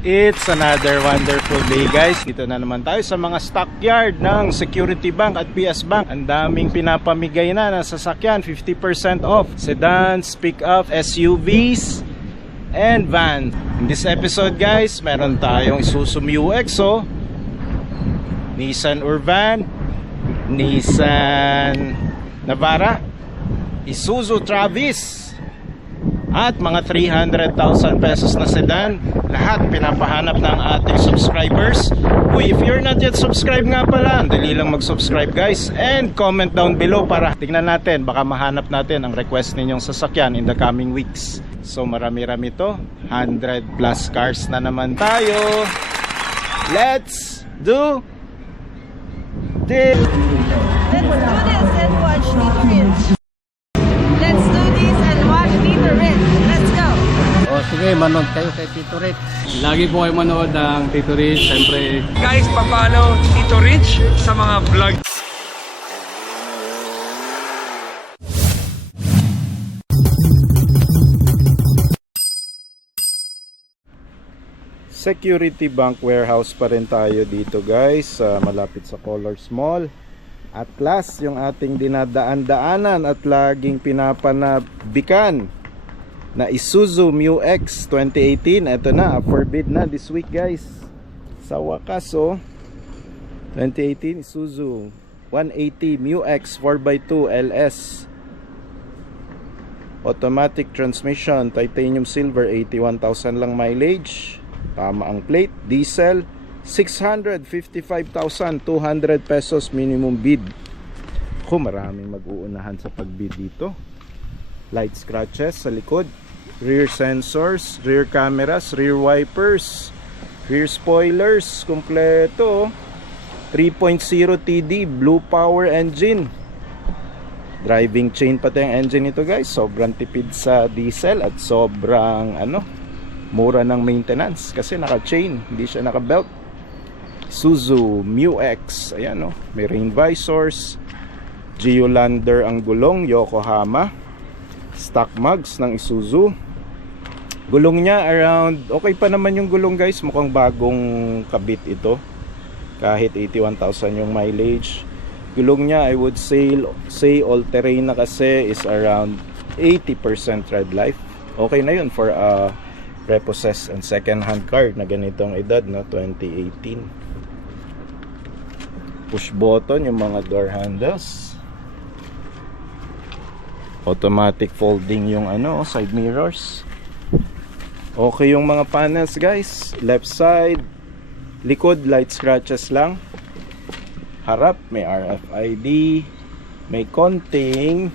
It's another wonderful day guys. Dito na naman tayo sa mga stockyard ng Security Bank at PS Bank. Ang daming pinapamigay na ng sasakyan, 50% off. Sedans, pick-up, SUVs, and van. In this episode guys, meron tayong Isuzu MU-X, Nissan Urban, Nissan Navara, Isuzu Travis, at mga 300,000 pesos na sedan. Lahat pinapahanap ng ating subscribers. Uy, if you're not yet subscribed nga pala, dali lang mag-subscribe guys. And comment down below para tingnan natin, baka mahanap natin ang request ninyong sasakyan in the coming weeks. So marami-rami to, 100 plus cars na naman tayo. Let's do this. Let's do this and watch Tito Rich. Let's do this and watch Tito Rich. Let's go. O sige, manood kayo kay Tito Rich. Lagi po kayo manood ng Tito Rich. Siyempre, Guys, papalo Tito Rich sa mga vlog. Security Bank warehouse pa rin tayo dito guys, malapit sa Colors Mall. Atlas yung ating dinadaan-daanan at laging pinapanabikan na Isuzu MU-X 2018. Ito na, up for bid na this week guys. Sa wakas 2018 Isuzu 180 MU-X 4x2 LS, automatic transmission, titanium silver, 81,000 lang mileage. Tama ang plate, diesel, 655,200 pesos minimum bid. Maraming mag-uunahan sa pagbid dito. Light scratches sa likod, rear sensors, rear cameras, rear wipers, rear spoilers, kompleto. 3.0 TD, blue power engine. Driving chain pati ang engine nito guys. Sobrang tipid sa diesel at sobrang mura ng maintenance kasi naka-chain, hindi siya naka-belt. Isuzu MU-X, ayan may rain visors, Geolander ang gulong, Yokohama, stock mugs ng Isuzu. Gulong niya around, okay pa naman yung gulong guys, mukhang bagong kabit ito kahit 81,000 yung mileage. Gulong niya I would say all terrain na kasi is around 80% tread life. Okay na yun for a repossessed and second hand car na ganitong edad 2018. Push button yung mga door handles, automatic folding yung side mirrors. Okay yung mga panels guys, left side, likod light scratches lang, harap may RFID, may konting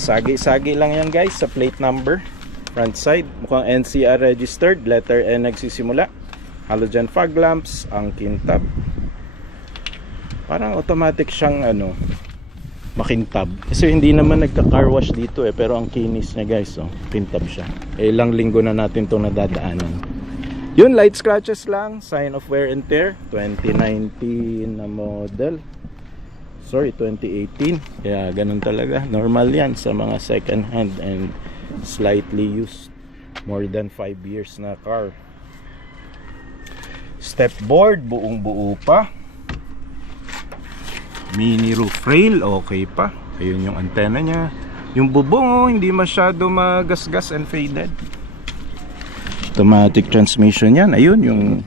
sagi-sagi lang yan guys sa plate number. Front side mukhang NCR registered, letter N nagsisimula. Halogen fog lamps, ang kintab. Parang automatic siyang makintab. Kasi hindi naman nagka-car wash dito pero ang kinis niya guys, kintab siya. Ilang linggo na natin itong nadadaanan. Yun, light scratches lang, sign of wear and tear. 2019 na model. Sorry, 2018. Kaya ganun talaga. Normal yan sa mga second hand and slightly used. More than 5 years na car. Step board, buong buo pa. Mini roof rail, okay pa. Ayun yung antena niya. Yung bubong hindi masyado magasgas and faded. Automatic transmission yan. Ayun yung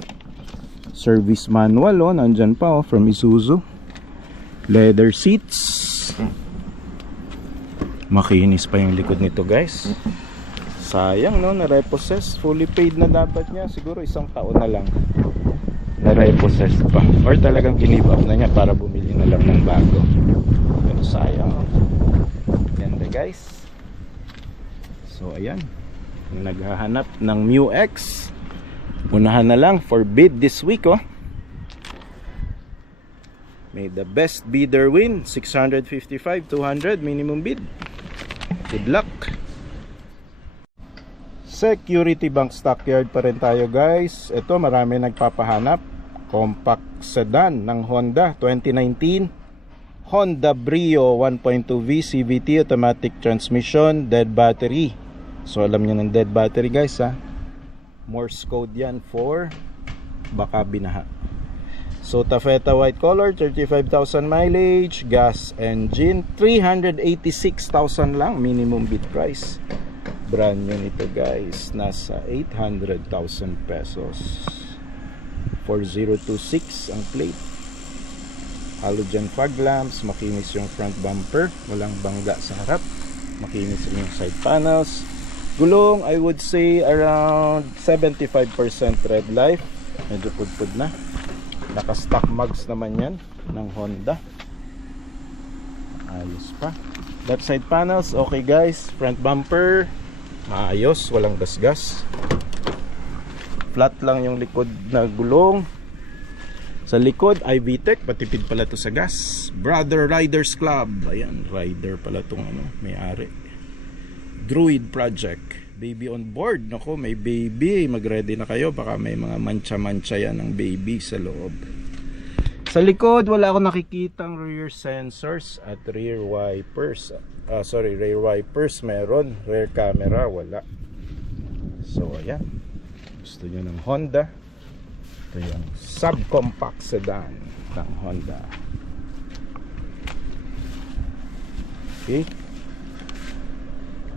service manual nandyan pa from Isuzu. Leather seats. Makinis pa yung likod nito guys. Sayang na-repossess. Fully paid na dapat niya. Siguro 1 taon na lang na-repossess pa. Or talagang give up na niya para bumili na lang ng bago. Pero sayang. Ganda guys. So ayan, naghahanap ng MU-X, unahan na lang for bid this week May the best bidder win, 655, 200 minimum bid. Good luck. Security Bank stockyard pa rin tayo guys. Ito marami nagpapahanap. Compact sedan ng Honda 2019. Honda Brio 1.2V CVT automatic transmission, dead battery. So alam nyo ng dead battery guys ha. Morse code yan for baka binaha. So taffeta white color, 35,000 mileage, gas engine, 386,000 lang minimum bid price. Brand new nito guys, nasa 800,000 pesos. 4026 ang plate. Halogen fog lamps, makinis yung front bumper, walang bangga sa harap, makinis yung side panels. Gulong, I would say around 75% red life, medyo pudpud na. Naka stock mugs naman yan ng Honda, ayos pa. Left side panels, okay guys. Front bumper, maayos, walang gasgas. Flat lang yung likod na gulong. Sa likod ay VTEC, patipid pala to sa gas. Brother Riders Club, ayan, rider pala tong ano, may-ari. Druid Project, baby on board. Nako, may baby, mag-ready na kayo, baka may mga mancha-mancha yan ng baby sa loob. Sa likod, wala akong nakikitang rear sensors at rear wipers. Rear wipers meron, rear camera wala. So ayan, gusto nyo ng Honda, ito yung subcompact sedan ng Honda. Okay,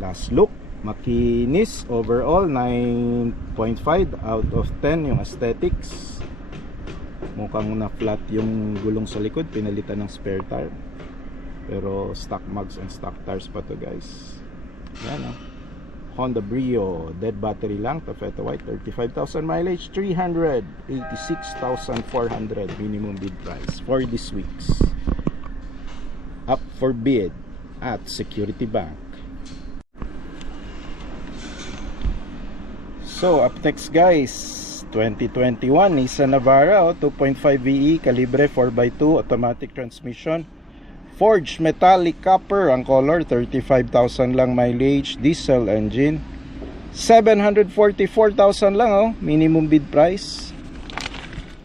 last look, makinis. Overall 9.5 out of 10 yung aesthetics. Mukhang na flat yung gulong sa likod, pinalitan ng spare tire, pero stock mugs and stock tires pa to guys. Yan o, Honda Brio, dead battery lang, taffeta white, 35,000 mileage, 386,400 minimum bid price for this week's. Up for bid at Security Bank. So up next guys, 2021 Nissan Navara, 2.5 VE, kalibre 4x2, automatic transmission, forged metallic copper ang color, 35,000 lang mileage, diesel engine, 744,000 lang oh, minimum bid price.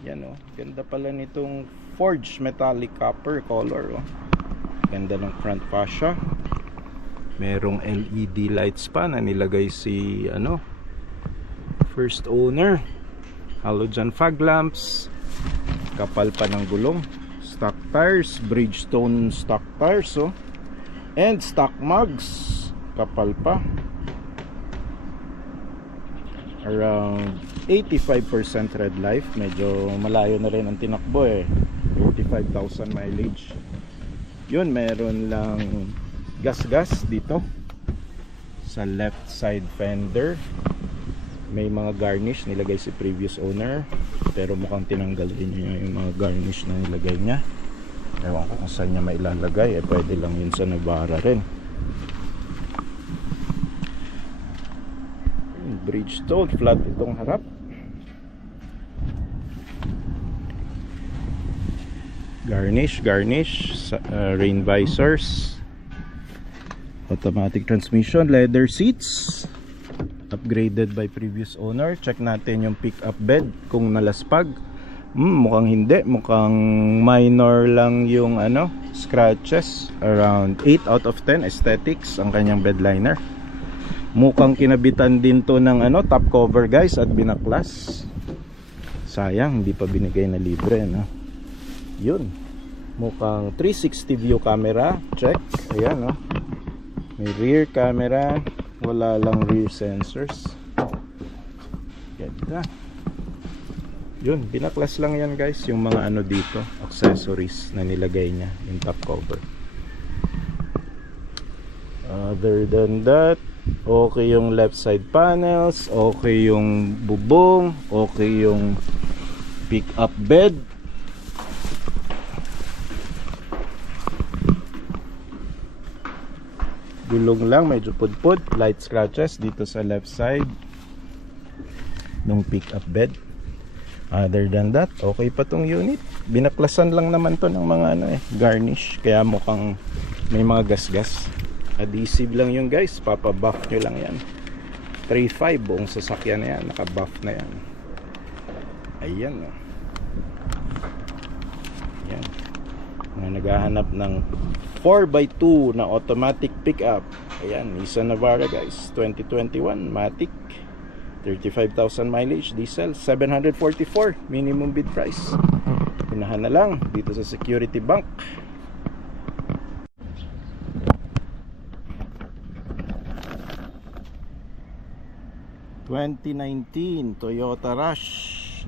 Yan oh, ganda pala nitong forged metallic copper color oh. Ganda ng front fascia, merong LED lights pa na nilagay si ano, first owner. Halogen fog lamps, kapal pa ng gulong, stock tires, Bridgestone stock tires oh, and stock mugs, kapal pa. Around 85% red life, medyo malayo na rin ang tinakbo eh, 35,000 mileage. Yun, meron lang gas-gas dito sa left side fender. May mga garnish nilagay si previous owner, pero mukhang tinanggal din niya yung mga garnish na nilagay niya. Ewan ko kung saan niya mailalagay, pwede lang yun sa Navara rin. Bridgestone, flat itong harap. Garnish, rain visors, automatic transmission, leather seats, upgraded by previous owner. Check natin yung pick-up bed kung nalaspag. Mukhang hindi, mukhang minor lang yung ano, scratches. Around 8 out of 10 aesthetics ang kanyang bed liner. Mukhang kinabitan din to ng ano, top cover guys at binaklas. Sayang hindi pa binigay na libre no. Yun, mukhang 360 view camera, check. Ayan no, may rear camera, wala lang rear sensors. Ganda. Yun, binaklas lang yan guys, yung mga ano dito, accessories na nilagay niya, yung top cover. Other than that, okay yung left side panels, okay yung bubong, okay yung pick up bed. Gulong lang, medyo pudpud, light scratches dito sa left side nung pick up bed. Other than that, okay pa tong unit. Binaklasan lang naman to ng mga ano garnish, kaya mukhang may mga gasgas. Adhesive lang yun guys, papabuff nyo lang yan. 3.5 buong sasakyan na yan, nakabuff na yan. Ayan o. Ayan, mga naghahanap ng 4x2 na automatic pickup, Ayan, Nissan Navara guys, 2021 Matic, 35,000 mileage, diesel, 744 minimum bid price. Unahan na lang dito sa Security Bank. ...2019 Toyota Rush.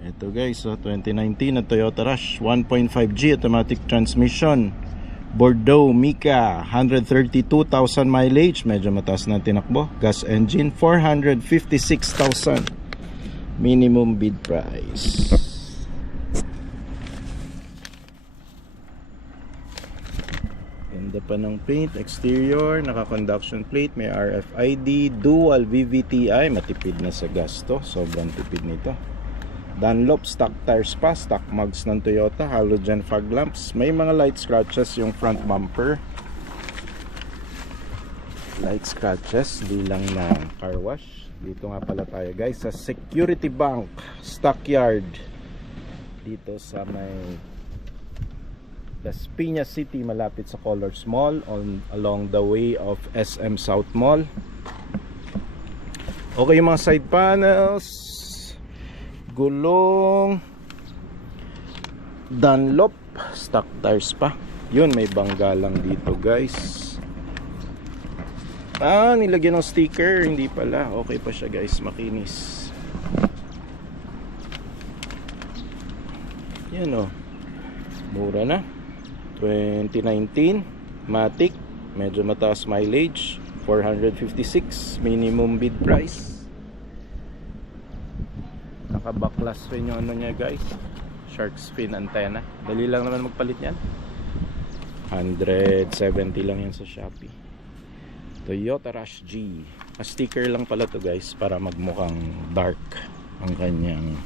Ito guys, 2019 na Toyota Rush, 1.5G automatic transmission, Bordeaux Mica, 132,000 mileage, medyo mataas na tinakbo, gas engine, 456,000 minimum bid price. Ganda pa ng paint, exterior, naka-conduction plate, may RFID, dual VVTi, matipid na sa gas to, sobrang tipid nito. Dunlop, stock tires pa, stock mugs ng Toyota, halogen fog lamps, may mga light scratches yung front bumper. Light scratches, di lang na car wash. Dito nga pala tayo guys sa Security Bank Stockyard, dito sa may Las Piñas City, malapit sa Colors Mall, along the way of SM South Mall. Okay, yung mga side panels, gulong, Dunlop, stock tires pa. Yun, may bangga lang dito guys. Nilagyan ng sticker, hindi pala. Okay pa siya guys, makinis. Yan mura na. 2019 Matic, medyo mataas mileage, 456 minimum bid price. Naka-backlash rin yung niya guys, shark's fin antenna. Dali lang naman magpalit yan, 170 lang yan sa Shopee. Toyota Rush G, sticker lang pala to guys para magmukhang dark ang kanyang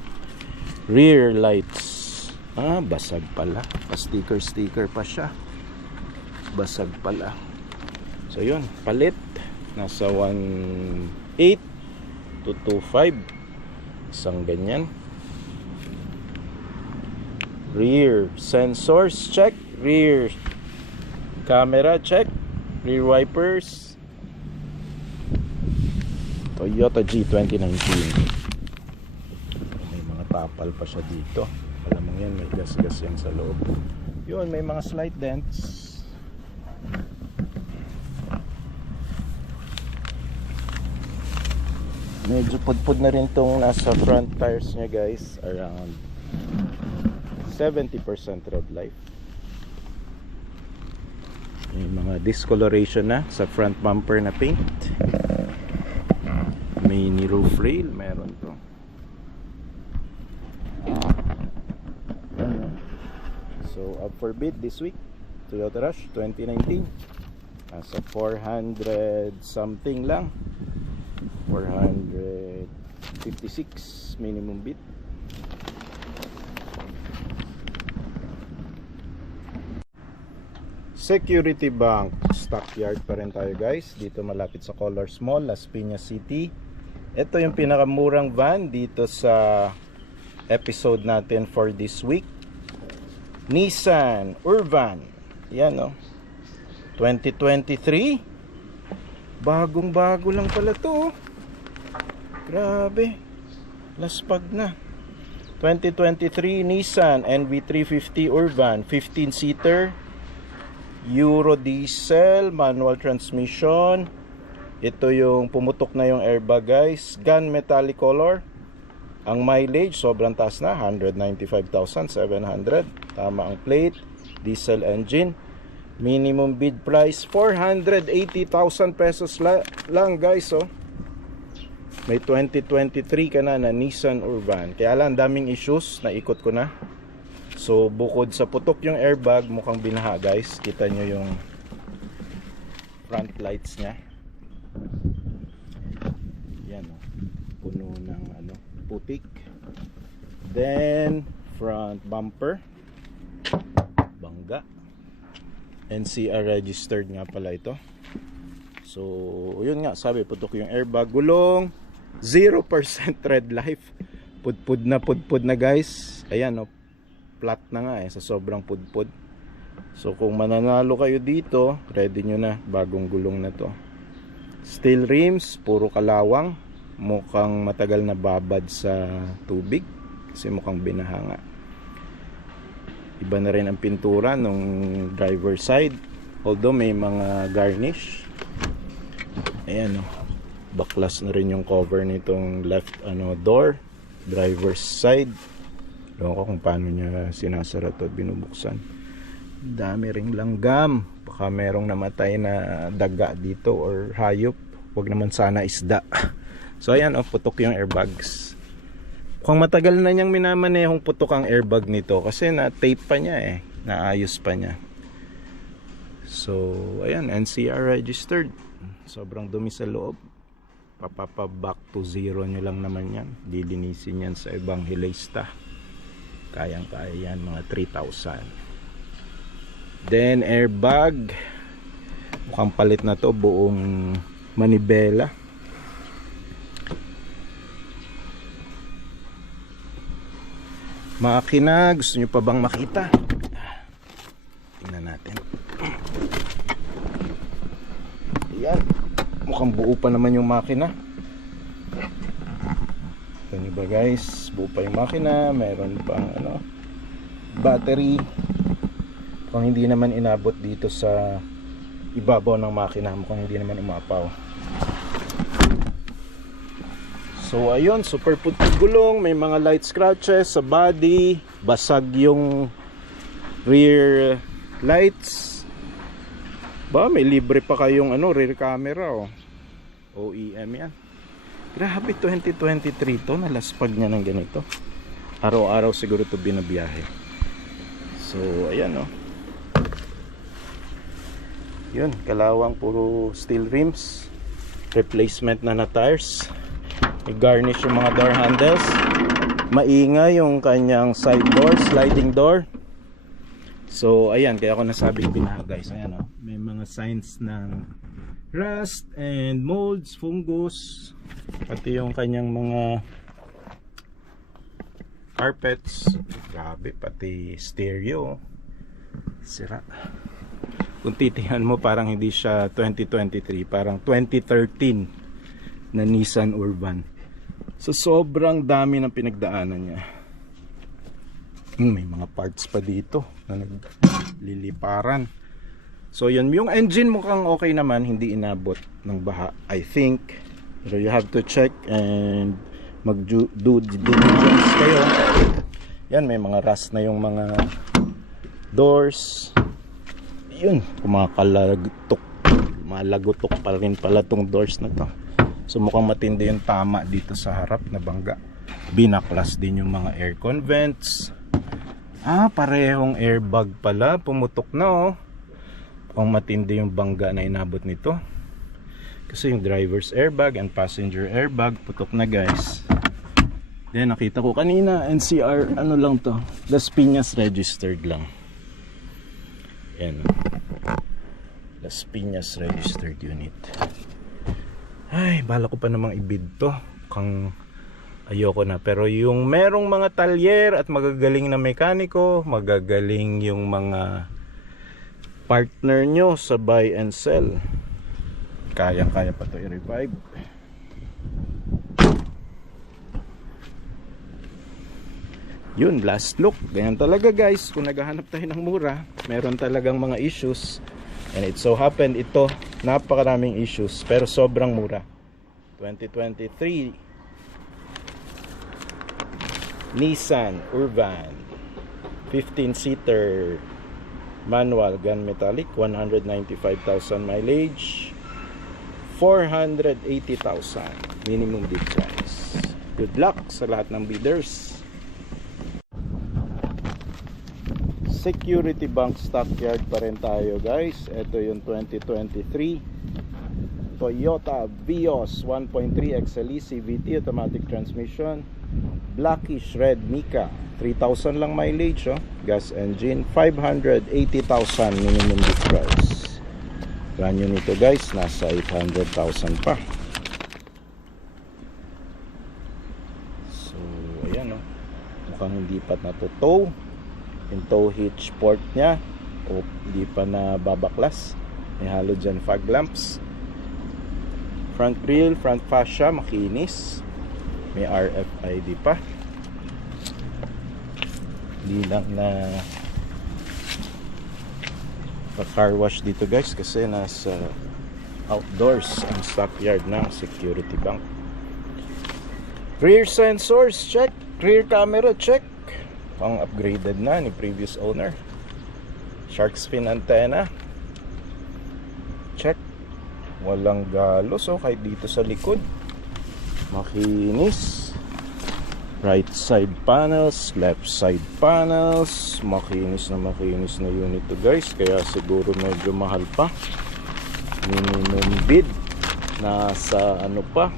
rear lights. Basag pala, sticker pa siya, basag pala. So yun, palit nasa 1.8 to 2.5, isang ganyan. Rear sensors check, rear camera check, rear wipers. Toyota G 2019. May mga tapal pa siya dito. Alam mo yan, may gas-gas yan sa loob. Yun, may mga slight dents. Medyo pudpud na rin tong nasa front tires niya guys. Around 70% road life. May mga discoloration na sa front bumper na paint. Mini roof rail, meron to. So up for bid this week, Toyota Rush 2019, nasa 400 something lang, 456 minimum bid. Security Bank Stockyard pa rin tayo guys, dito malapit sa Colors Mall, Las Piñas City. Ito yung pinakamurang van dito sa episode natin for this week. Nissan Urban, yan 2023, bagong bago lang pala to. Grabe, laspag na. 2023 Nissan NV350 Urban, 15-seater, Euro diesel, manual transmission. Ito yung pumutok na yung airbag guys, gun metallic color. Ang mileage sobrang taas na, 195,700. Tama ang plate, diesel engine. Minimum bid price 480,000 pesos lang guys. May 2023 ka na Nissan Urban. Kaya lang daming issues, naikot ko na. So bukod sa putok yung airbag, mukhang binaha guys. Kita nyo yung front lights nya. Yan puno ng putik. Then front bumper, bangga. NCR registered nga pala ito. So yun nga, sabi putok yung airbag. Gulong 0% red life, pudpud na guys. Ayan flat na nga sa sobrang pudpud. So kung mananalo kayo dito, ready nyo na, bagong gulong na to. Steel rims, puro kalawang. Mukhang matagal na babad sa tubig kasi mukhang binahanga. Iba na rin ang pintura nung driver side, although may mga garnish. Ayan o, baklas na rin yung cover nitong left door, driver's side. Ewan ko kung paano niya sinasara to at binubuksan. Dami ring langgam, baka merong namatay na daga dito or hayop. Wag naman sana isda. So ayan, putok yung airbags. Kung matagal na niyang minamanehong putok ang airbag nito kasi na-tape pa niya naayos pa niya. So ayan, NCR registered. Sobrang dumi sa loob. Back to zero nyo lang naman yan. Dilinisin yan sa Evangelista. Kayang-kaya yan, mga 3,000. Then airbag, mukhang palit na to, buong manibela. Makina, gusto nyo pa bang makita? Tingnan natin. Ayan, mukhang buo pa naman yung makina. Ito nyo ba guys, buo pa yung makina. Meron pang battery. Kung hindi naman inabot dito sa ibabaw ng makina, mukhang hindi naman umapaw. So ayun, super puti gulong, may mga light scratches sa body, basag yung rear lights. Ba, may libre pa kayong rear camera OEM yan. Grabe, 2023 to, nalaspag niya ng ganito. Araw-araw siguro to binabiyahe. So ayan yun, kalawang puro steel rims, replacement na tires. May garnish yung mga door handles. Maingay yung kanyang side door, sliding door. So ayan, kaya ako nasabi binaha guys. Ayan may mga signs ng rust and molds, fungus. Pati yung kanyang mga carpets. Grabe, pati stereo sira. Kung titingnan mo, parang hindi siya 2023, parang 2013 na Nissan Urban. So sobrang dami ng pinagdaanan niya. May mga parts pa dito na nagliliparan. So yun, yung engine mukhang okay naman, hindi inabot ng baha, I think. So you have to check and mag-do diligence kayo. Yan, may mga rust na yung mga doors. Yun, kumakalagutok, malagutok pa rin pala tong doors na to. So mukhang matindi yung tama dito sa harap na bangga. Binaklas din yung mga aircon vents. Parehong airbag pala, pumutok na Mukhang matindi yung bangga na inabot nito. Kasi yung driver's airbag and passenger airbag putok na guys. Then nakita ko kanina, NCR lang to, Las Piñas registered lang. Yan, Las Piñas registered unit. Ay, bala ko pa namang ibid to, kang ayoko na. Pero yung merong mga talyer at magagaling na mekaniko, magagaling yung mga partner nyo sa buy and sell, kayang-kaya pa to i-revive. Yun, last look. Ganyan talaga guys, kung naghahanap tayo ng mura, meron talagang mga issues. And it so happened, ito, napakaraming issues, pero sobrang mura. 2023 Nissan Urban 15-seater manual gunmetallic, 195,000 mileage, 480,000 minimum bid price. Good luck sa lahat ng bidders. Security Bank Stockyard pa rin tayo guys. Ito yung 2023 Toyota Vios 1.3 XLE CVT automatic transmission, blackish red Mica, 3,000 lang mileage gas engine, 580,000 minimum bid price. Brand new nito guys, nasa 800,000 pa. So ayan mukhang hindi pa natutow. Yung tow hitch port nya o hindi pa na babaklas. May halogen fog lamps. Front grille, front fascia, makinis. May RFID pa. Hindi lang na pa-car wash dito guys kasi nasa outdoors ang stockyard ng Security Bank. Rear sensors, check. Rear camera, check. Pang upgraded na ni previous owner. Shark's fin antenna, check. Walang galos kahit dito sa likod. Makinis. Right side panels, left side panels. Makinis na unit to guys. Kaya siguro medyo mahal pa. Minimum bid nasa ano pa,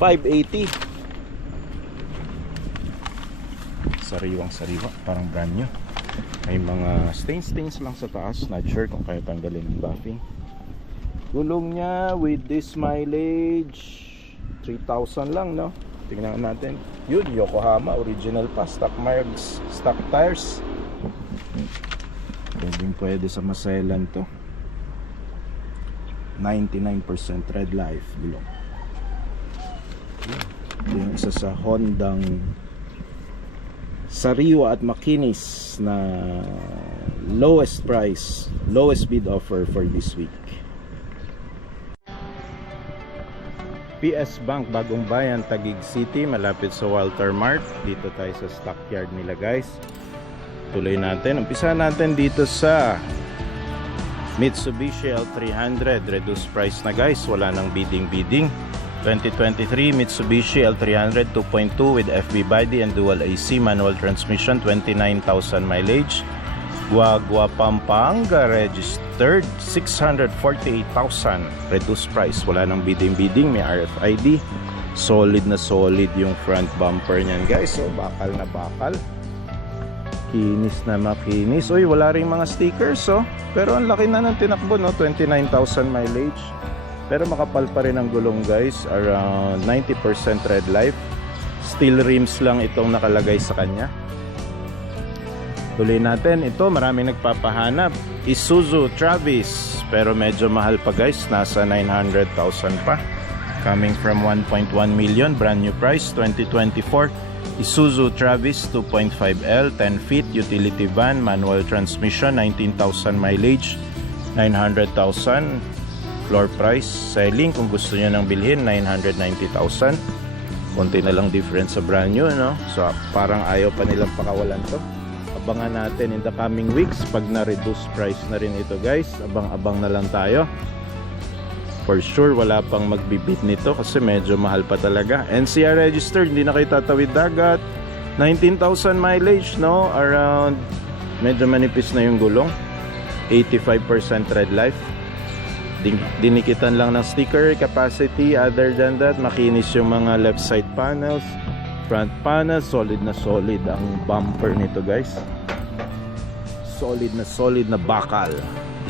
580. Sariwang-sariwa, parang brand new. May mga stains lang sa taas. Not sure kung kaya tanggalin ng buffing. Gulong niya with this mileage 3,000 lang, no? Tingnan natin. Yun, Yokohama, original pa, stock marks, stock tires. Pwede sa maselan to. 99% red life gulong. Ito yung isa sa Hondang sariwa at makinis na lowest price, lowest bid offer for this week. PS Bank, Bagong Bayan, Taguig City, malapit sa Walter Mart. Dito tayo sa stockyard nila guys. Tuloy natin. Umpisa natin dito sa Mitsubishi L300. Reduced price na guys. Wala nang bidding. 2023 Mitsubishi L300 2.2 with FB body and dual AC manual transmission, 29,000 mileage. Guagua, Pampanga, registered 648,000. Reduced price, wala nang bidding. May RFID. Solid na solid yung front bumper niyan guys. So bakal na bakal, kinis na makinis. Uy, wala ring mga stickers pero ang laki na ng tinakbo, no? 29,000 mileage. Pero makapal pa rin ang gulong guys. Around 90% red life. Steel rims lang itong nakalagay sa kanya. Tuloy natin. Ito, maraming nagpapahanap. Isuzu Travis. Pero medyo mahal pa guys. Nasa 900,000 pa. Coming from 1.1 million. Brand new price. 2024 Isuzu Travis 2.5L 10 feet. Utility van. Manual transmission. 19,000 mileage. 900,000. Floor price. Selling kung gusto nyo nang bilhin 990,000. Konti na lang difference sa brand new, no? So parang ayaw pa nilang pakawalan to. Abangan natin in the coming weeks pag na-reduce price na rin ito guys. Abang-abang na lang tayo. For sure wala pang magbibid nito kasi medyo mahal pa talaga. NCR registered, hindi na kayo tatawid dagat. 19,000 mileage, no? Around, medyo manipis na yung gulong. 85% red life. Dinikitan lang ng sticker, capacity. Other than that, makinis yung mga left side panels. Front panel, solid na solid ang bumper nito guys. Solid na bakal.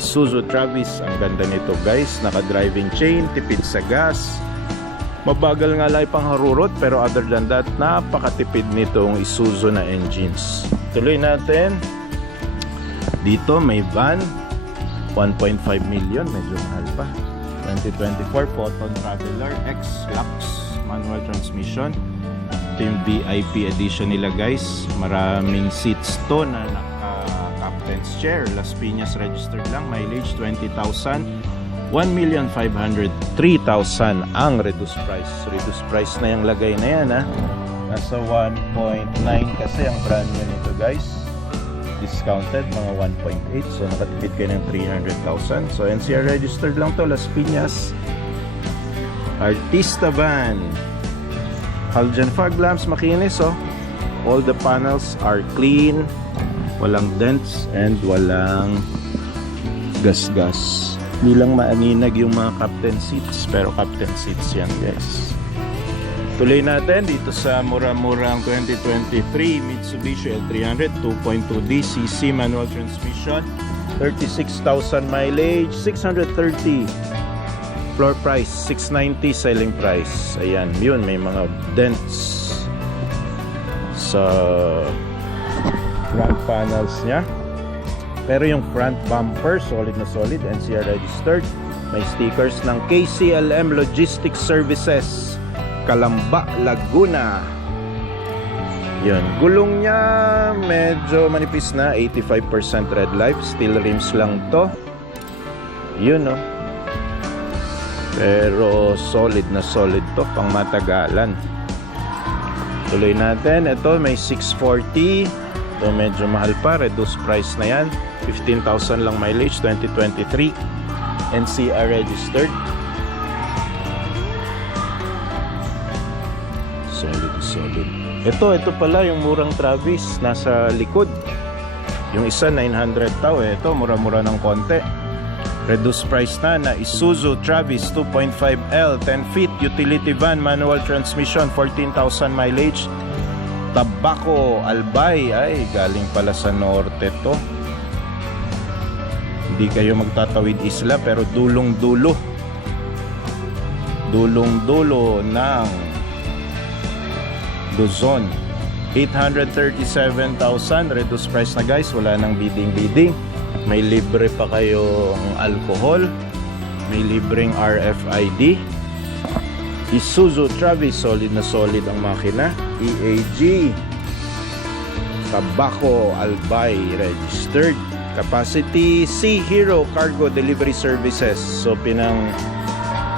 Isuzu Travis, ang ganda nito guys. Naka driving chain, tipid sa gas. Mabagal nga lang pang harurot, pero other than that, napakatipid nitong Isuzu na engines. Tuloy natin. Dito may van, 1.5 million, medyo mahal pa. 2024 Photon Traveler X-Lux manual transmission. Ito yung VIP edition nila guys. Maraming seats to na naka-captain's chair. Las Piñas registered lang. Mileage 20,000. 1,503,000 ang reduced price. Reduced price na yung lagay na yan, ha. Nasa 1.9 kasi ang brand new nito guys. Discounted mga 1.8. So nakatipid kayo ng 300,000. So NCR registered lang to. Las Piñas. Artista van. Halogen fog lamps, makinis, all the panels are clean, walang dents and walang gas-gas. Hindi lang maaninag yung mga captain seats, pero captain seats yan guys. Tuloy natin dito sa mura-murang 2023 Mitsubishi L300 2.2D CC manual transmission, 36,000 mileage, 630. Floor price 690, selling price. Ayan, yun, may mga dents sa front panels niya. Pero yung front bumper, solid na solid, NCR registered. May stickers ng KCLM Logistics Services, Calamba, Laguna. Yun, gulong niya medyo manipis na, 85% red life, steel rims lang to. Yun, no. Pero solid na solid to, pang matagalan. Tuloy natin. Ito may 640. Ito medyo mahal pa, reduced price na yan. 15,000 lang mileage, 2023. NCR registered. Solid. Ito pala yung murang Travis nasa likod. Yung isa 900 tao, ito mura-mura ng konti. Reduced price na Isuzu Travis 2.5L 10 feet utility van, manual transmission, 14,000 mileage. Tabaco Albay, ay galing pala sa norte to. Hindi kayo magtatawid isla pero dulong-dulo ng Luzon. 837,000 reduced price na guys, wala nang bidding. May libre pa kayong alcohol, may libreng RFID. Isuzu Travis, solid na solid ang makina. EAG Tabaco Albay registered. Capacity C Hero Cargo Delivery Services. So pinang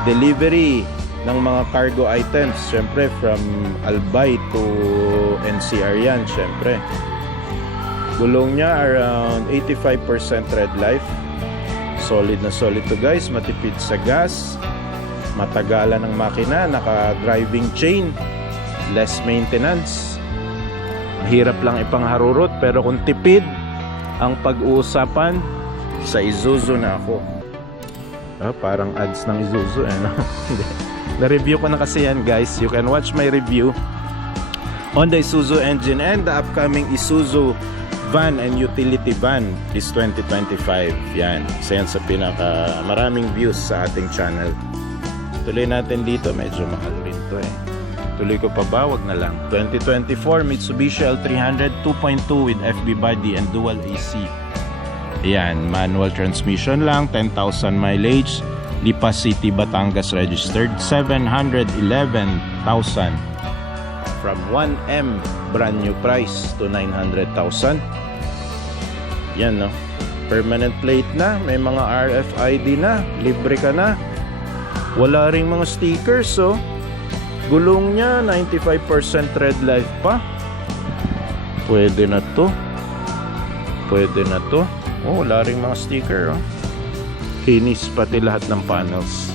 delivery ng mga cargo items, syempre from Albay to NCR yan, syempre. Gulong niya around 85% red life. Solid na solid to guys, matipid sa gas, matagalan ng makina, naka driving chain, less maintenance. Mahirap lang ipangharurot, pero kung tipid ang pag-uusapan, sa Isuzu na ako. Parang ads ng Isuzu no? Na-review ko na kasi yan guys. You can watch my review on the Isuzu engine and the upcoming Isuzu van and utility van is 2025. Yan, isa yan sa pinaka maraming views sa ating channel. Tuloy natin dito, medyo mahal rin to Tuloy ko pa ba? Wag na lang. 2024 Mitsubishi L300 2.2 with FB body and dual AC. Yan, manual transmission lang, 10,000 mileage, Lipa City, Batangas registered, 711,000 from 1M brand new price to 900,000. Yan, no, permanent plate na, may mga RFID na, libre ka na, wala ring mga stickers. So gulong niya 95% red life pa. Pwede na to. Wala ring mga sticker. Kinis pati lahat ng panels.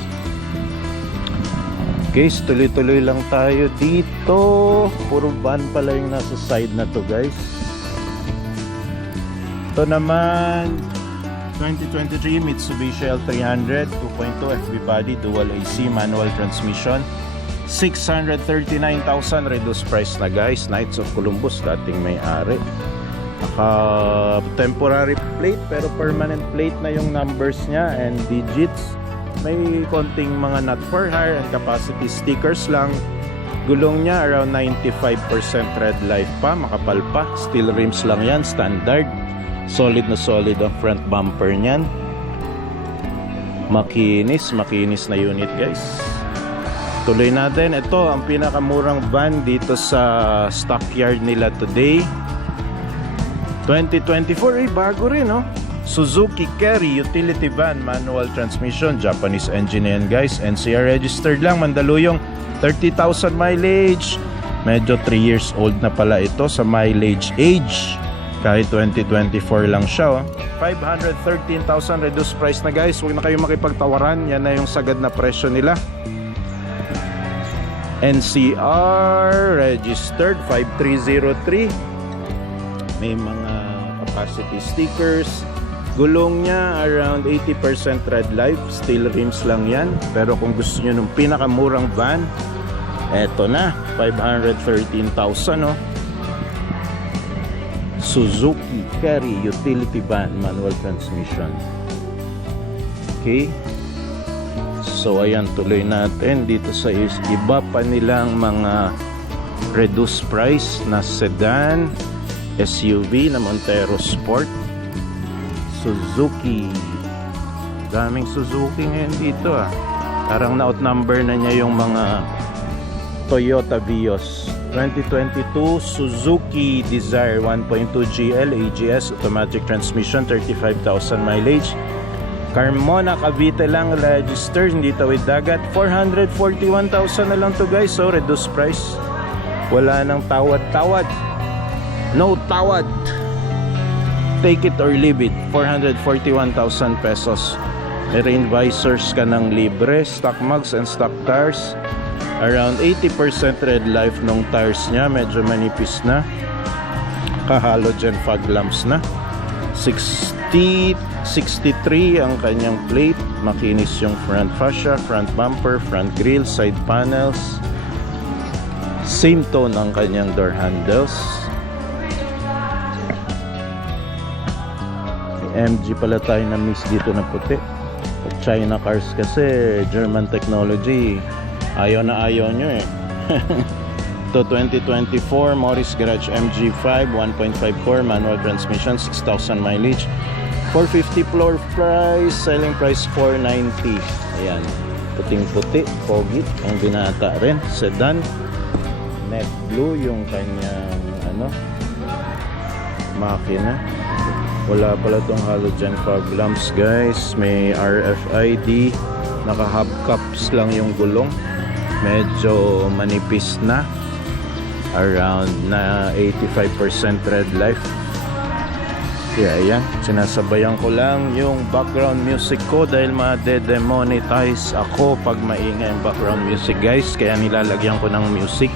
Guys, tuloy-tuloy lang tayo dito. Puro van pala yung nasa side na to guys. Ito naman 2023 Mitsubishi L300 2.2 FB body, dual AC, manual transmission, 639,000 reduced price na guys. Knights of Columbus dating may-ari. Temporary plate pero permanent plate na yung numbers niya and digits. May konting mga not for hire and capacity stickers lang. Gulong niya around 95% red life pa, makapal pa. Steel rims lang yan, standard. Solid na solid ang front bumper niyan. Makinis na unit guys. Tuloy natin. Ito ang pinakamurang van dito sa stockyard nila today. 2024, bago rin, no? Suzuki Carry utility van, manual transmission, Japanese engine yan guys. NCR registered lang, Mandaluyong, 30,000 mileage. Medyo 3 years old na pala ito sa mileage age. Kahit 2024 lang siya, 513,000 reduced price na guys. Huwag na kayo makipagtawaran, yan na yung sagad na presyo nila. NCR registered 5303. May mga capacity stickers. Gulong niya around 80% red life, steel rims lang yan. Pero kung gusto niyo ng pinakamurang van, eto na, 513,000, no? Suzuki Carry utility van, manual transmission. Okay, so ayan, tuloy natin dito sa iba pa nilang mga reduced price na sedan, SUV na Montero Sport. Suzuki. Daming Suzuki ngayon dito ah. Parang na-outnumber na niya yung mga Toyota Vios. 2022 Suzuki Desire 1.2 GL AGS automatic transmission, 35,000 mileage. Carmona, Cavite lang registered, hindi tawid dagat. 441,000 na lang to guys. So reduced price. Wala nang tawad-tawad. No tawad. Take it or leave it. 441,000 pesos. May rain visors ka ng libre, stock mugs and stock tires. Around 80% red life nung tires niya, medyo manipis na. Ka-halogen fog lamps na. 63 ang kanyang plate. Makinis yung front fascia, front bumper, front grille, side panels. Same tone ang kanyang door handles. MG pala tayo na miss dito na puti. China cars kasi German technology, ayaw na ayaw nyo eh. To 2024 Morris Garage MG5 1.5 core manual transmission, 6,000 mileage, 450 floor price, selling price 490. Ayan, puting puti, pogi ang binata rin, sedan, net blue yung kanyang makina. Wala pala tong halogen fog lamps guys. May RFID. Naka hubcaps lang yung gulong. Medyo manipis na. Around na 85% red life. Kaya ayan, sinasabayan ko lang yung background music ko dahil ma-demonetize ako pag maingay ang background music guys. Kaya nilalagyan ko ng music.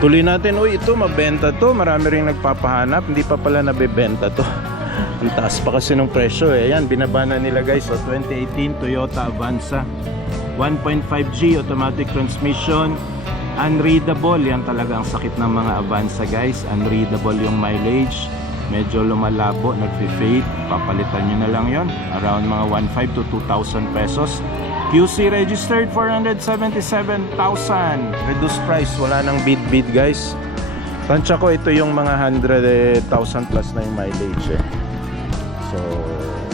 Tuloy natin. Uy, ito mabenta to. Marami ring nagpapahanap. Hindi pa pala nabebenta to. Ang taas pa kasi ng presyo eh. Ayan, binaba na nila guys. So 2018 Toyota Avanza 1.5G automatic transmission, unreadable. Yan talaga ang sakit ng mga Avanza guys. Unreadable yung mileage. Medyo lumalabo, nagfi-fade. Papalitan nyo na lang yon. Around mga 1.5 to 2,000 pesos. QC registered 477,000. Reduced price. Wala nang bid guys. Tansya ko ito yung mga 100,000 plus na yung mileage eh. So,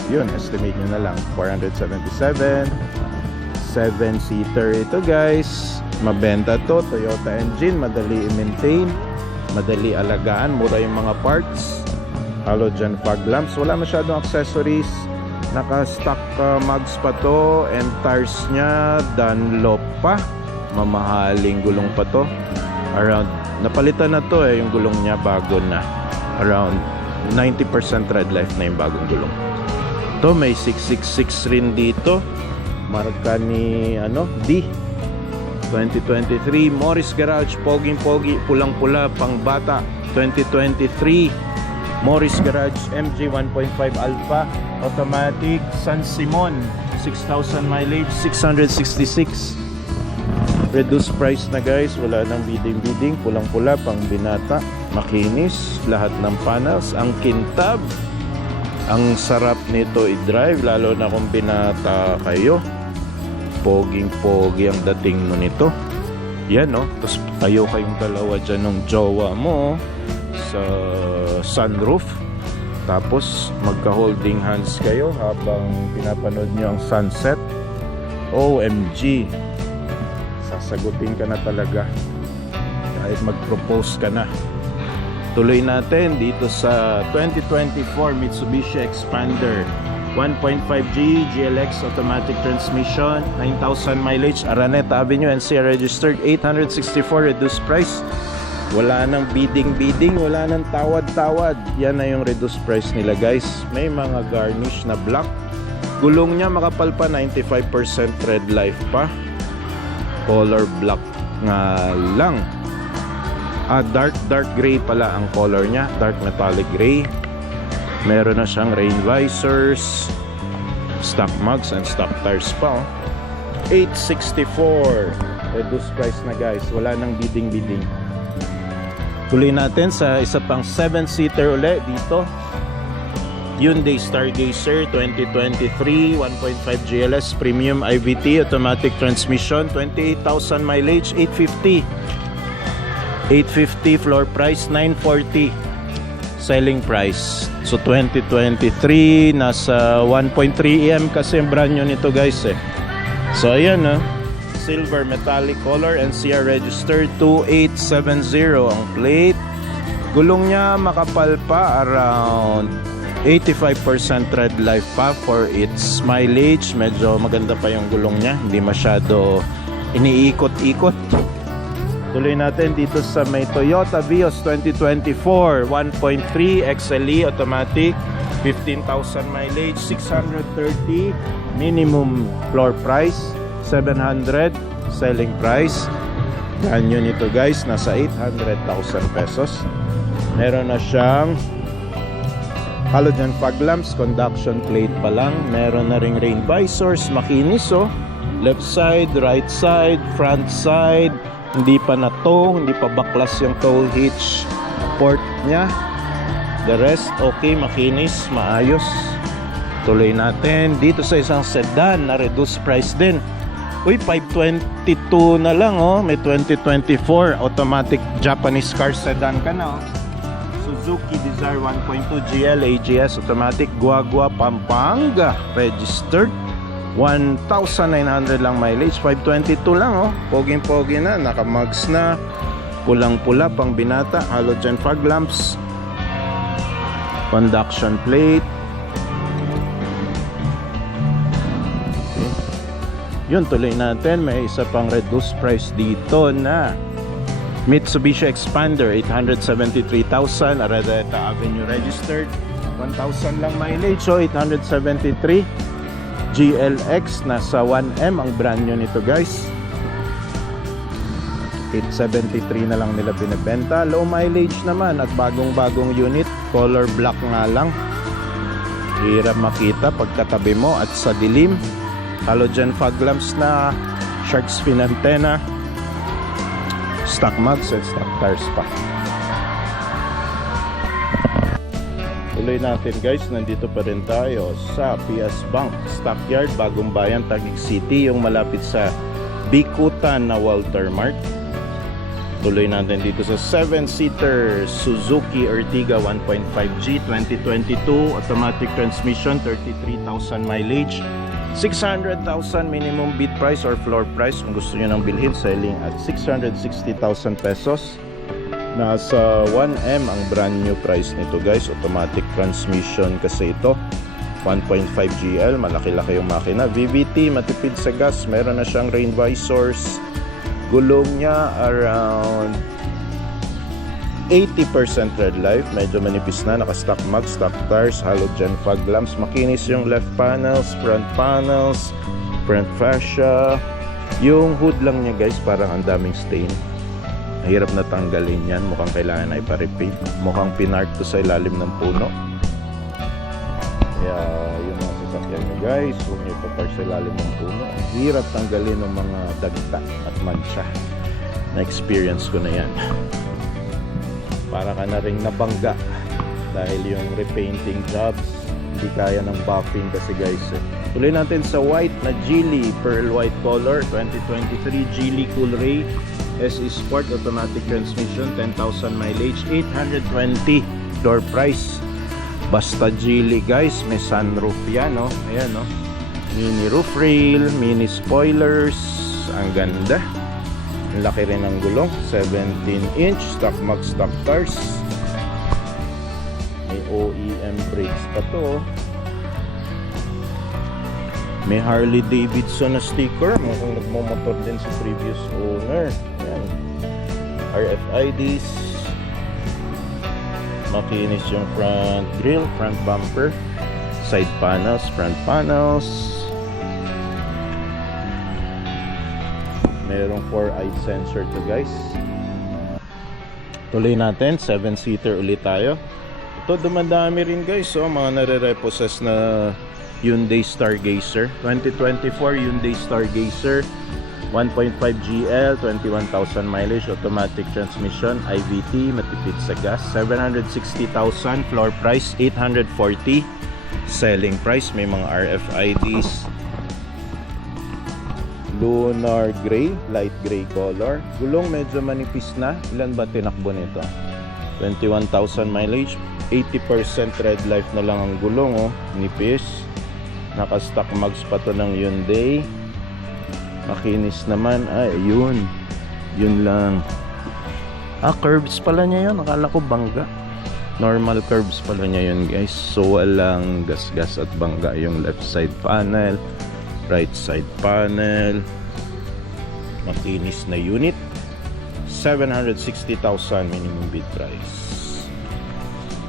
yun, estimate nyo na lang. 477. 7-seater ito guys. Mabenta to. Toyota engine. Madali i-maintain. Madali alagaan. Mura yung mga parts. Halogen fog lamps. Wala masyadong accessories. Naka-stock mugs pa to. And tires nya Dunlop pa. Mamahaling gulong pa to. Around, napalitan na to eh. Yung gulong nya bago na. Around 90% red life na yung bagong gulong. To may 666 rin dito. Marka ni D. 2023 Morris Garage, poging-pogi, pulang-pula, pang bata. 2023 Morris Garage MG 1.5 Alpha automatic, San Simon, 6,000 mileage, 666. Reduced price na guys, wala nang bidding, pulang-pula, pang binata, makinis, lahat ng panels, ang kintab. Ang sarap nito i-drive, lalo na kung binata kayo. Poging-pogi ang dating mo nito. Yan no, tapos kayo kayong dalawa dyan ng jowa mo sa sunroof. Tapos magka-holding hands kayo habang pinapanood nyo ang sunset. OMG, sasagutin ka na talaga kahit mag-propose ka na. Tuloy natin dito sa 2024 Mitsubishi Expander 1.5G GLX automatic transmission, 9,000 mileage, Araneta Avenue, NCR registered, 864 reduced price. Wala nang bidding, wala nang tawad. Yan na yung reduced price nila guys. May mga garnish na black. Gulong niya makapal pa, 95% red life pa. Color black nga lang. Dark gray pala ang color niya. Dark metallic gray. Meron na siyang rain visors, stock mugs and stock tires pa. 864 reduced price na guys. Wala nang bidding. Tuloy natin sa isa pang 7-seater ulit dito. Hyundai Stargazer 2023 1.5 GLS Premium IVT automatic transmission, 28,000 mileage, 850 floor price, 940. selling price. So 2023 nasa 1.3 EM kasi ang brand new nito guys eh. So ayan silver metallic color, NCR registered 2870 ang plate. Gulong niya makapal pa, around 85% tread life pa for its mileage. Medyo maganda pa yung gulong niya, hindi masyado iniikot-ikot. Tuloy natin dito sa may Toyota Vios 2024 1.3 XLE automatic, 15,000 mileage, 630 minimum floor price, 700 selling price. Brand new nito guys, nasa 800,000 pesos. Meron na siyang halogen fog lamps, conduction plate pa lang. Meron na ring rain visors, makinis left side, right side, front side. Hindi pa na tow, hindi pa baklas yung tow hitch port niya. The rest okay, makinis, maayos. Tuloy natin dito sa isang sedan na reduced price din. Uy, 522 na lang may 2024 automatic Japanese car sedan ka na Suzuki Desire 1.2 GL AGS automatic, Guagua, Pampanga registered, 1,900 lang mileage, 522 lang poging-pogi na, naka-mugs na, pulang-pula pang binata, halogen fog lamps, conduction plate. Okay. Yun, tuloy natin, may isa pang reduced price dito na Mitsubishi Expander 873,000, Araneta Avenue registered, 1,000 lang mileage, so 873. GLX nasa 1M ang brand new nito guys, 873 na lang nila binibenta. Low mileage naman at bagong unit, color black nga lang, hirap makita pagkatabi mo at sa dilim. Halogen fog lamps na, shark's fin antenna, stock mugs and stock tires pa. Tuloy natin guys, nandito pa rin tayo sa PS Bank Stockyard, Bagong Bayan, Taguig City, yung malapit sa Bikutan na Walter Mart. Tuloy natin dito sa 7-seater Suzuki Ertiga 1.5G 2022 automatic transmission, 33,000 mileage, 600,000 minimum bid price or floor price. Kung gusto nyo nang bilhin, selling at 660,000 pesos. Nasa 1M ang brand new price nito guys, automatic transmission kasi ito, 1.5 GL, malaki-laki yung makina, VVT, matipid sa gas, meron na siyang rain visors. Gulong niya around 80% tread life, medyo manipis na, naka-stock mag, stock tires, halogen fog lamps, makinis yung left panels, front fascia. Yung hood lang niya guys, parang ang daming stain. Hirap na tanggalin yan, mukhang kailangan na ipa-repaint. Mukhang pinark to sa ilalim ng puno. Kaya yung mga sasakyan nyo guys, huwag nyo ipapark sa ilalim ng puno. Hirap tanggalin ng mga dagta at mancha. Na-experience ko na yan. Para ka na ring nabangga dahil yung repainting jobs hindi kaya ng buffing kasi guys Tuloy natin sa white na Geely Pearl White color 2023 Geely Coolray SE Sport automatic transmission, 10,000 mileage, 820 door price. Basta Geely guys, may sunroof yan ayan mini roof rail, mini spoilers, ang ganda. Ang laki rin ng gulong, 17-inch stock mag, stock tires, may OEM brakes pa to. May Harley Davidson na sticker, mukhang nagmamotor din sa previous owner. Ayan. RFIDs, makinis yung front grille, front bumper, side panels, front panels. Merong 4-eye sensor to guys. Tuloy natin, 7-seater ulit tayo. Ito dumadami rin guys mga nare-repossess na Hyundai Stargazer 2024 Hyundai Stargazer 1.5 GL, 21,000 mileage, automatic transmission, IVT, matipid sa gas, 760,000 floor price, 840 selling price. May mga RFIDs, lunar gray, light gray color. Gulong medyo manipis na. Ilan ba tinakbo nito? 21,000 mileage, 80% red life na lang ang gulong, oh. Nipis. Naka-stock mags pa to ng Hyundai. Makinis naman. Ay, yun. Yun lang. Curves pala niya yun. Akala ko bangga. Normal curves pala niya yun, guys. So, walang gas-gas at bangga yung left side panel. Right side panel. Makinis na unit. 760,000 minimum bid price.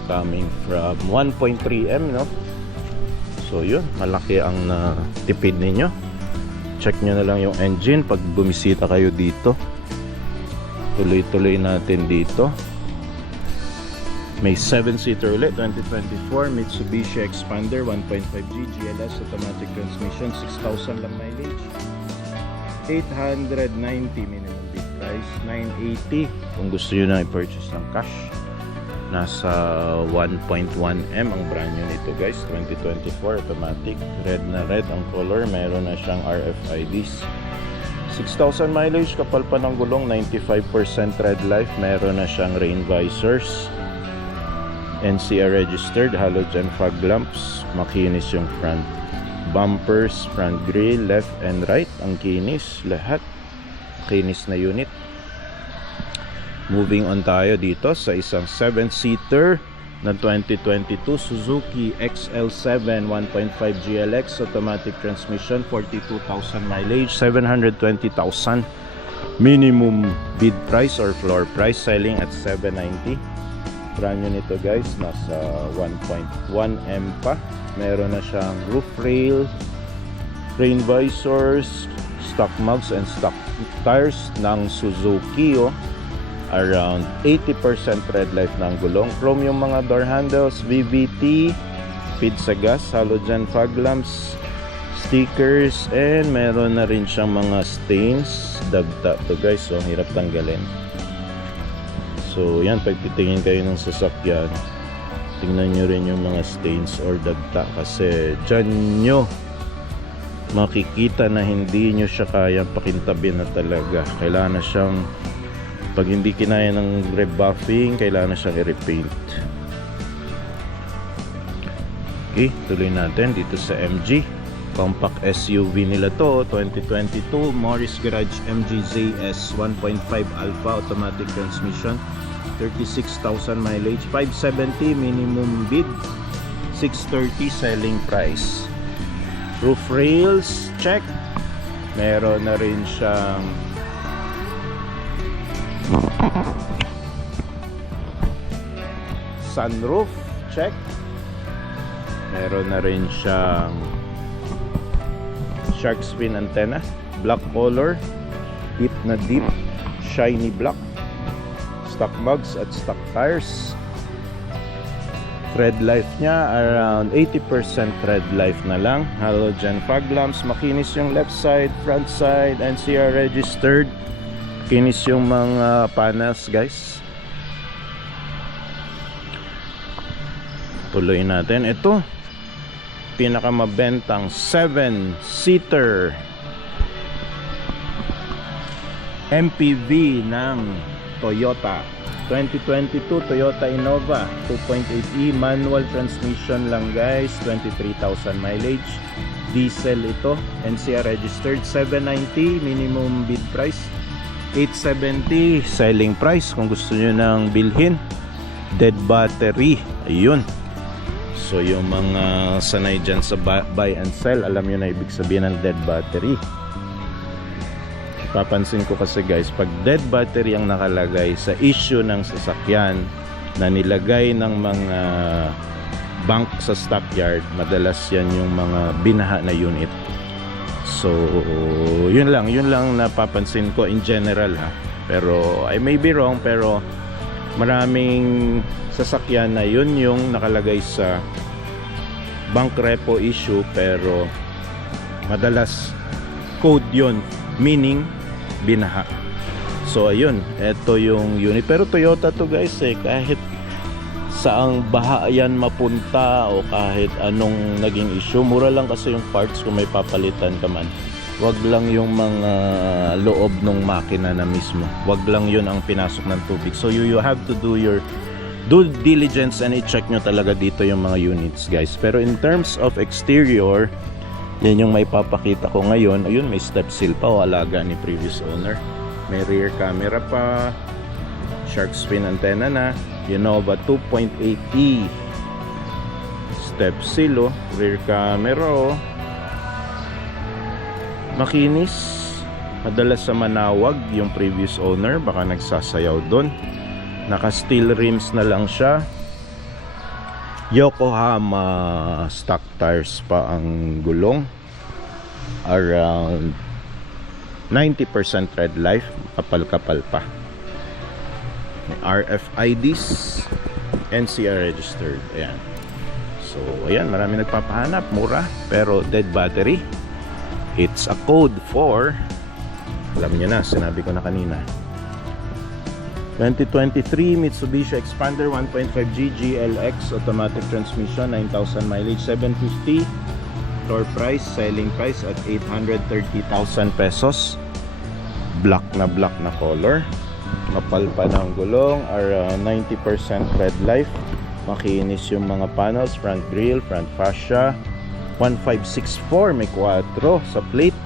Coming from 1.3M, no? So, yun. Malaki ang tipid ninyo. Check nyo na lang yung engine pag bumisita kayo dito. Tuloy-tuloy natin dito. May 7-seater ulit, 2024 Mitsubishi Expander 1.5G GLS automatic transmission, 6,000 lang mileage. 890 minimum bid price, 980 kung gusto nyo na i-purchase ng cash. Nasa 1.1M ang brand new nito, guys. 2024 automatic, red na red ang color, meron na siyang RFIDs. 6,000 mileage, kapal pa ng gulong, 95% red life, meron na siyang rain visors, NCR registered, halogen fog lamps, makinis yung front bumpers, front grille, left and right, ang kinis, lahat kinis na unit. Moving on tayo dito sa isang 7-seater na 2022 Suzuki XL7 1.5 GLX automatic transmission, 42,000 mileage, 720,000 minimum bid price or floor price, selling at 790. Brand new nito, guys. Nasa 1.1M pa. Meron na siyang roof rail, rain visors, stock mugs and stock tires ng Suzuki, oh. Around 80% red life ng gulong. Chrome yung mga door handles, VVT, feed sa gas, halogen fog lamps, stickers, and meron na rin siyang mga stains. Dagta to, guys, so hirap tanggalin. So yan, pag titingin kayo ng sasakyan, tingnan nyo rin yung mga stains or dagta, kasi dyan nyo makikita na hindi nyo siya kayang pakintabi na talaga. Kailangan na siyang, pag hindi kinaya ng rebuffing, kailangan na siyang i-repaint. Okay, tuloy natin dito sa MG. Compact SUV nila to, 2022 Morris Garage MG ZS 1.5 Alpha automatic transmission, 36,000 mileage, 570 minimum bid, 630 selling price. Roof rails, check. Meron na rin siyang sunroof, check. Meron na rin siyang shark fin antenna, black color, deep na deep, shiny black, stock mugs at stock tires. Red life niya around 80% red life na lang, halogen fog lamps, makinis yung left side, front side, NCR registered, kinis yung mga panels, guys. Tuloy natin ito, pinakamabentang 7-seater MPV ng Toyota 2022 Toyota Innova 2.8e manual transmission lang, guys. 23,000 mileage, diesel ito, NCR registered, 790 minimum bid price, 870 selling price kung gusto nyo nang bilhin. Dead battery, ayun. So yung mga sanay dyan sa buy and sell, alam nyo na ibig sabihin ng dead battery. Papansin ko kasi, guys, pag dead battery ang nakalagay sa issue ng sasakyan na nilagay ng mga bank sa stockyard, madalas yan yung mga binaha na unit. So yun lang napapansin ko in general, ha. Pero I may be wrong, pero maraming sasakyan na yun yung nakalagay sa bank repo issue, pero madalas code yun, meaning binaha. So ayun, ito yung unit. Pero Toyota to, guys, kahit saang baha yan mapunta o kahit anong naging issue, mura lang kasi yung parts kung may papalitan ka man. Wag lang yung mga loob ng makina na mismo, wag lang yun ang pinasok ng tubig. So you have to do your do diligence and i-check nyo talaga dito yung mga units guys. Pero in terms of exterior, yan yung may papakita ko ngayon. Ayun, may step seal pa o alaga ni previous owner. May rear camera pa, shark fin antenna na, Innova 2.8e step seal oh. Rear camera oh. Makinis. Madalas sa manawag yung previous owner, baka nagsasayaw doon. Naka steel rims na lang siya. Yokohama stock tires pa ang gulong. Around 90% tread life, kapal-kapal pa. May RFIDs, NCR registered. Ayan. So, ayan, marami nagpapahanap, mura, pero dead battery. It's a code for, alam niyo na, sinabi ko na kanina, 2023 Mitsubishi Expander 1.5G GLX automatic transmission, 9,000 mileage, 750. Floor price, selling price at 830,000 pesos. Black na color. Kapal pa ng gulong, around 90% tread life. Makinis yung mga panels, front grille, front fascia. 1564, may 4 sa plate.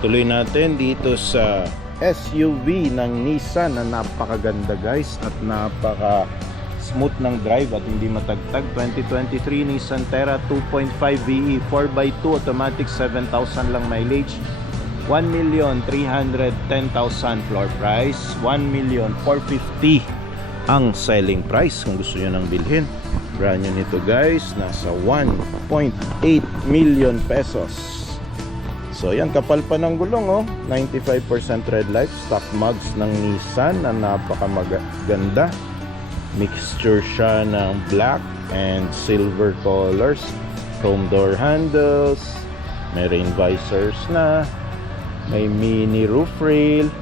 Tuloy natin dito sa SUV ng Nissan na napakaganda guys at napaka smooth ng drive at hindi matagtag. 2023 Nissan Terra 2.5 VE 4x2 automatic, 7,000 lang mileage, 1,310,000 floor price, 1,450,000 ang selling price kung gusto nyo nang bilhin. Brand new nito guys, nasa 1.8 million pesos. So yan, kapal pa ng gulong oh. 95% red light, stock mugs ng Nissan na napakamaganda. Mixture siya ng black and silver colors. Chrome door handles, may rain visors na, may mini roof rail.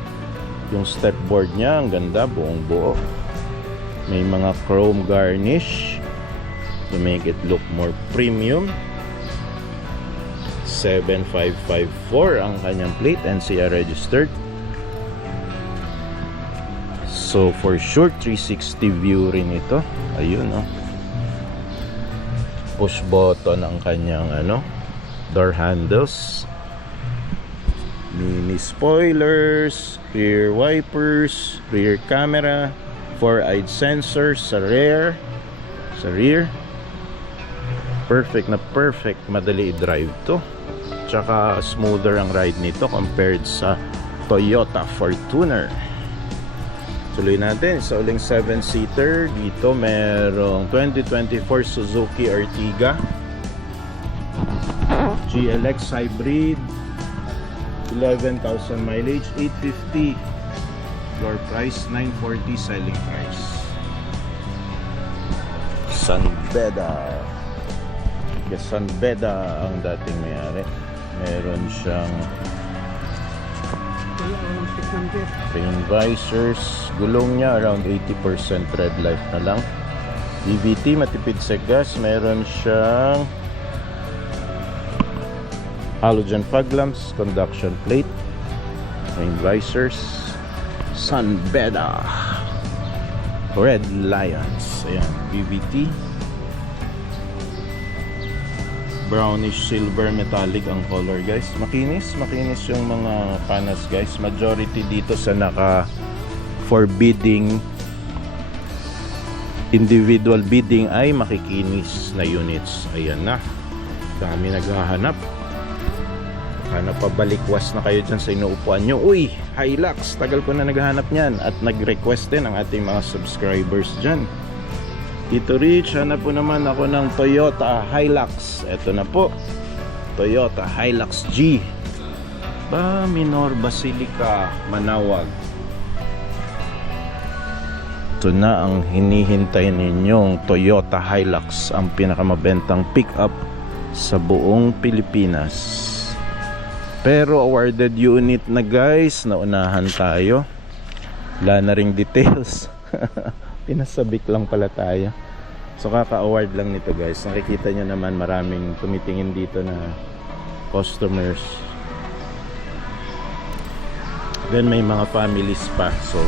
Yung step board niya, ang ganda, buong buo. May mga chrome garnish to make it look more premium. 7554 ang kanyang plate, NCR registered. So for sure 360 view rin ito. Ayun oh. Push button ang kanyang door handles. Mini spoilers, rear wipers, rear camera, 4-eyed sensors sa rear. Perfect na perfect, madali i-drive to. Tsaka smoother ang ride nito compared sa Toyota Fortuner. Tuloy natin sa uling 7-seater. Dito merong 2024 Suzuki Ertiga GLX Hybrid, 11,000 mileage, 850 floor price, 940 selling price. Sanbeda. Yes, Sanbeda ang dating may-ari. Meron siyang rain visors. Gulong niya around 80% red life na lang. DVT, matipid sa gas. Meron siyang halogen fog lamps, conduction plate, rain visors. Sanbeda Red Lions. Ayan, DVT. Brownish silver metallic ang color guys. Makinis yung mga panas guys. Majority dito sa naka for bidding, individual bidding ay makikinis na units. Ayan na, dami naghahanap. Hanap pabalikwas na kayo dyan sa inuupuan nyo. Uy, Hilux, tagal ko na naghahanap nyan. At nag-request din ang ating mga subscribers dyan. Tito Rich, hanap po naman ako ng Toyota Hilux. Ito na po, Toyota Hilux G. Minor Basilica, Manawag. Ito na ang hinihintay ninyong Toyota Hilux, ang pinakamabentang pickup sa buong Pilipinas. Pero awarded unit na guys, naunahan tayo. Wala na ring details. Pinasabik lang pala tayo. So kaka-award lang nito guys. Nakikita nyo naman maraming tumitingin dito na customers. Then may mga families pa. So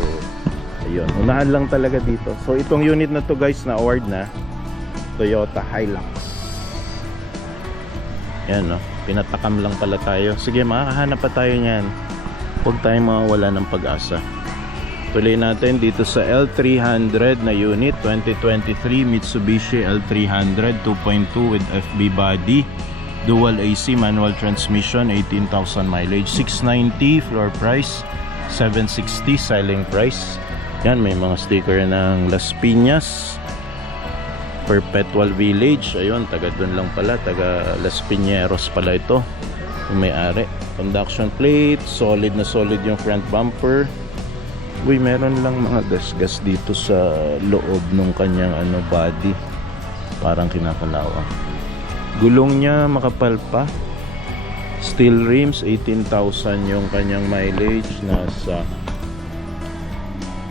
Ayun, unahan lang talaga dito. So itong unit na to guys, na award na Toyota Hilux. Yan, no? Pinatakam lang pala tayo. Sige, makakahanap pa tayo niyan. Huwag tayong mawawala ng pag-asa. Tuloy natin dito sa L300 na unit, 2023 Mitsubishi L300 2.2 with FB body, dual AC manual transmission, 18,000 mileage, 690 floor price, 760 selling price. Yan, may mga sticker ng Las Piñas Perpetual Village. Ayun, taga doon lang pala, taga Las Piñeros pala ito yung may-ari. Conduction plate, solid na solid yung front bumper. Uy, meron lang mga gas-gas dito sa loob ng kanyang body. Parang kinakalawa. Gulong niya makapal pa. Steel rims, 18,000 yung kanyang mileage. Nasa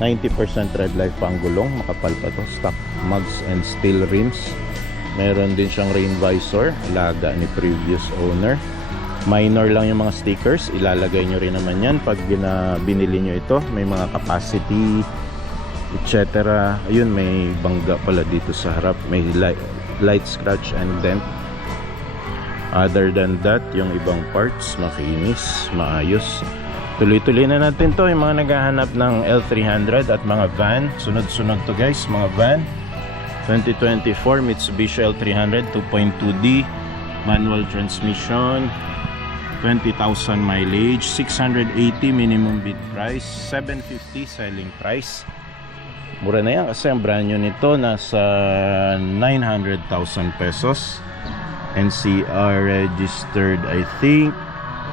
90% red light pa ang gulong. Makapal pa to. Stock mugs and steel rims. Meron din siyang rain visor. Alaga ni previous owner. Minor lang yung mga stickers, ilalagay nyo rin naman yan pag binili nyo ito. May mga capacity, etc. Ayun, may bangga pala dito sa harap. May light scratch and dent. Other than that, yung ibang parts makinis, maayos. Tuloy-tuloy na natin to, yung mga naghahanap ng L300 at mga van. Sunod-sunod to guys, mga van. 2024 Mitsubishi L300 2.2D manual transmission, 20,000 mileage, 680 minimum bid price, 750 selling price. Mura na yan kasi ang brand new nito nasa 900,000 pesos. NCR registered, I think.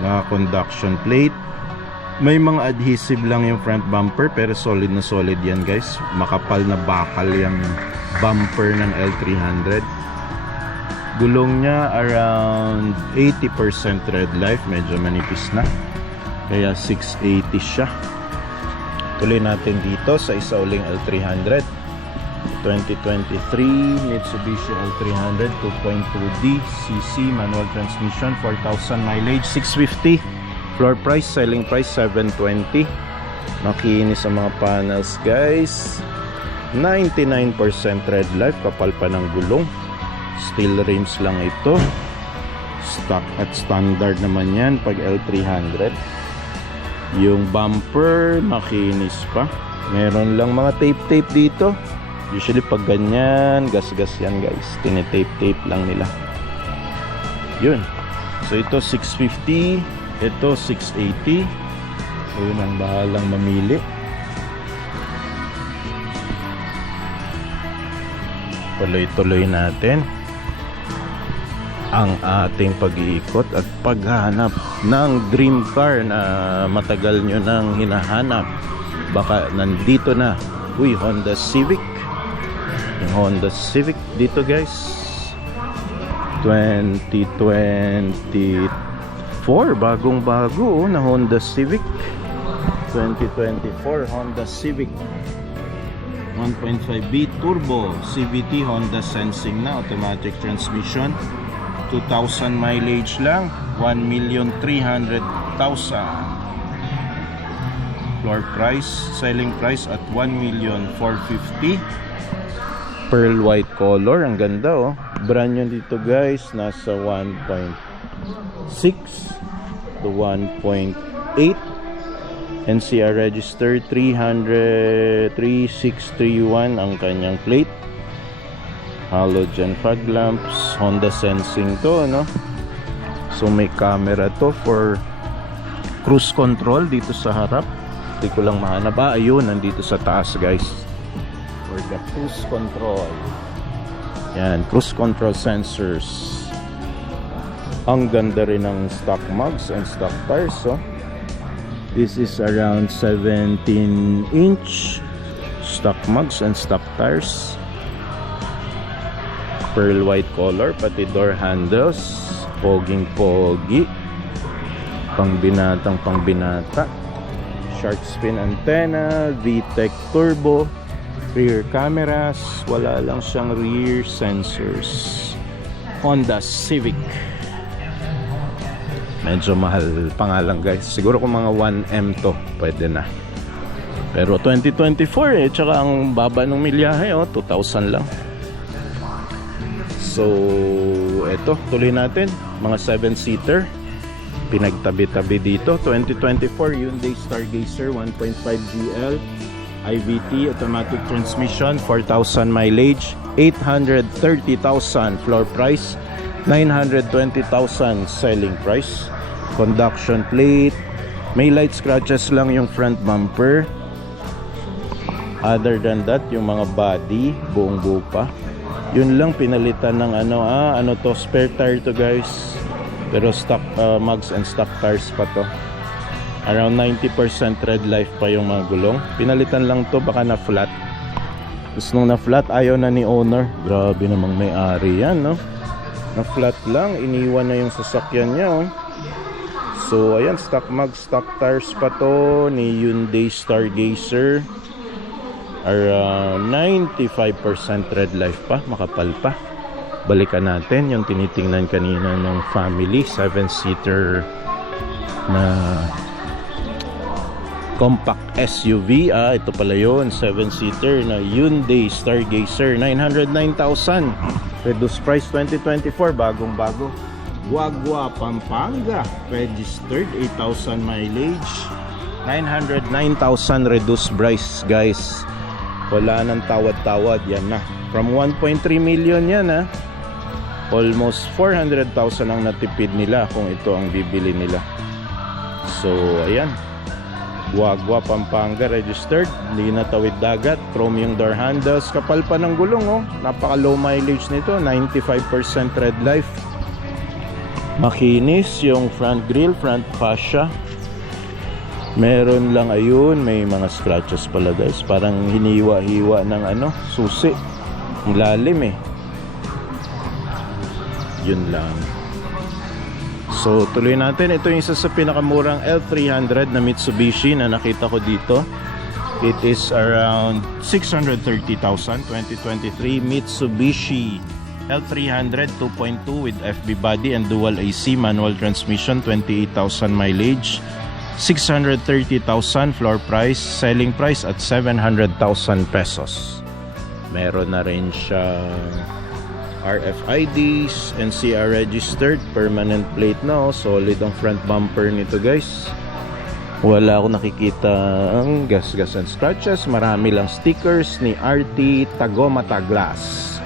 Mga conduction plate. May mga adhesive lang yung front bumper pero solid na solid yan guys. Makapal na bakal yung bumper ng L300. Gulong niya around 80% red life, medyo manipis na, kaya 680 siya. Tuloy natin dito sa isa uling L300 2023 Mitsubishi L300 2.2D CC manual transmission, 4,000 mileage, 650 floor price, selling price 720. Makinis ang mga panels guys, 99% red life, kapal pa ng gulong. Steel rims lang ito. Stock at standard naman yan pag L300. Yung bumper makinis pa. Meron lang mga tape dito. Usually pag ganyan, gas-gas yan guys. Tinetape lang nila. Yun. So ito 650, ito 680. So yun ang bahalang mamili. Tuloy-tuloy natin ang ating pag-iikot at paghahanap ng dream car na matagal nyo nang hinahanap. Baka nandito na. Uy, Honda Civic. Yung Honda Civic dito guys, 2024, bagong bago na Honda Civic. 2024 Honda Civic 1.5B turbo CVT Honda Sensing na automatic transmission, 2,000 mileage lang, 1,300,000 floor price, selling price at 1,450,000. Pearl white color, ang ganda oh. Brand new dito guys, nasa 1.6 to 1.8. NCR register 3631 ang kanyang plate. Halogen fog lamps, Honda Sensing to, no? So may camera to for cruise control dito sa harap. Hindi ko lang mahanap. Ayun, nandito sa taas guys, for the cruise control. Yan, cruise control sensors. Ang ganda rin ng stock mugs and stock tires, oh. This is around 17-inch stock mugs and stock tires. Pearl white color, pati door handles. Poging-pogi. Pangbinatang pangbinata. Shark spin antenna. VTEC turbo. Rear cameras. Wala lang siyang rear sensors. Honda Civic. Medyo mahal pa nga lang guys. Siguro kung mga 1M to, pwede na. Pero 2024 tsaka ang baba ng milyahe, 2,000 lang. So, eto, tuloy natin. Mga 7-seater. Pinagtabi-tabi dito. 2024 Hyundai Stargazer 1.5 GL. IVT, automatic transmission, 4,000 mileage. 830,000 floor price. 920,000 selling price. Conduction plate. May light scratches lang yung front bumper. Other than that, yung mga body, buong buo pa. Yun lang pinalitan ng ano to, spare tire to guys. Pero stock mugs and stock tires pa to. Around 90% tread life pa yung mga gulong. Pinalitan lang to, baka na flat. Tapos nung na flat, ayaw na ni owner. Grabe namang may-ari yan, no? Na flat lang, iniwan na yung sasakyan niya, oh. So ayan, stock mugs, stock tires pa to ni Hyundai Stargazer. Around 95% tread life pa, makapal pa. Balikan natin yung tinitingnan kanina ng family, 7-seater na compact SUV. Ito pala yun, 7-seater na Hyundai Stargazer, 909,000. Reduced price 2024, bagong bago. Guagua, Pampanga, registered, 8,000 mileage, 909,000 reduced price guys. Wala nang tawad-tawad, yan na. From 1.3 million yan, ha. Almost 400,000 ang natipid nila kung ito ang bibili nila. So ayan, Guagua, Pampanga, registered, hindi na tawid dagat, chrome yung door handles, kapal pa ng gulong, oh. Napaka low mileage nito, 95% tread life. Makinis yung front grille, front fascia. Meron lang, ayun, may mga scratches pala guys, parang hiniwa-hiwa ng susi. Ang lalim eh. Yun lang. So tuloy natin. Ito yung isa sa pinakamurang L300 na Mitsubishi na nakita ko dito. It is around 630,000. 2023 Mitsubishi L300 2.2 with FB body and dual AC manual transmission, 28,000 mileage, 630,000 floor price, selling price at 700,000 pesos. Meron na rin siya RFIDs, NCR registered, permanent plate na, solid ang front bumper nito guys. Wala ako nakikita ang gas and scratches. Marami lang stickers ni RT Tagomata Glass.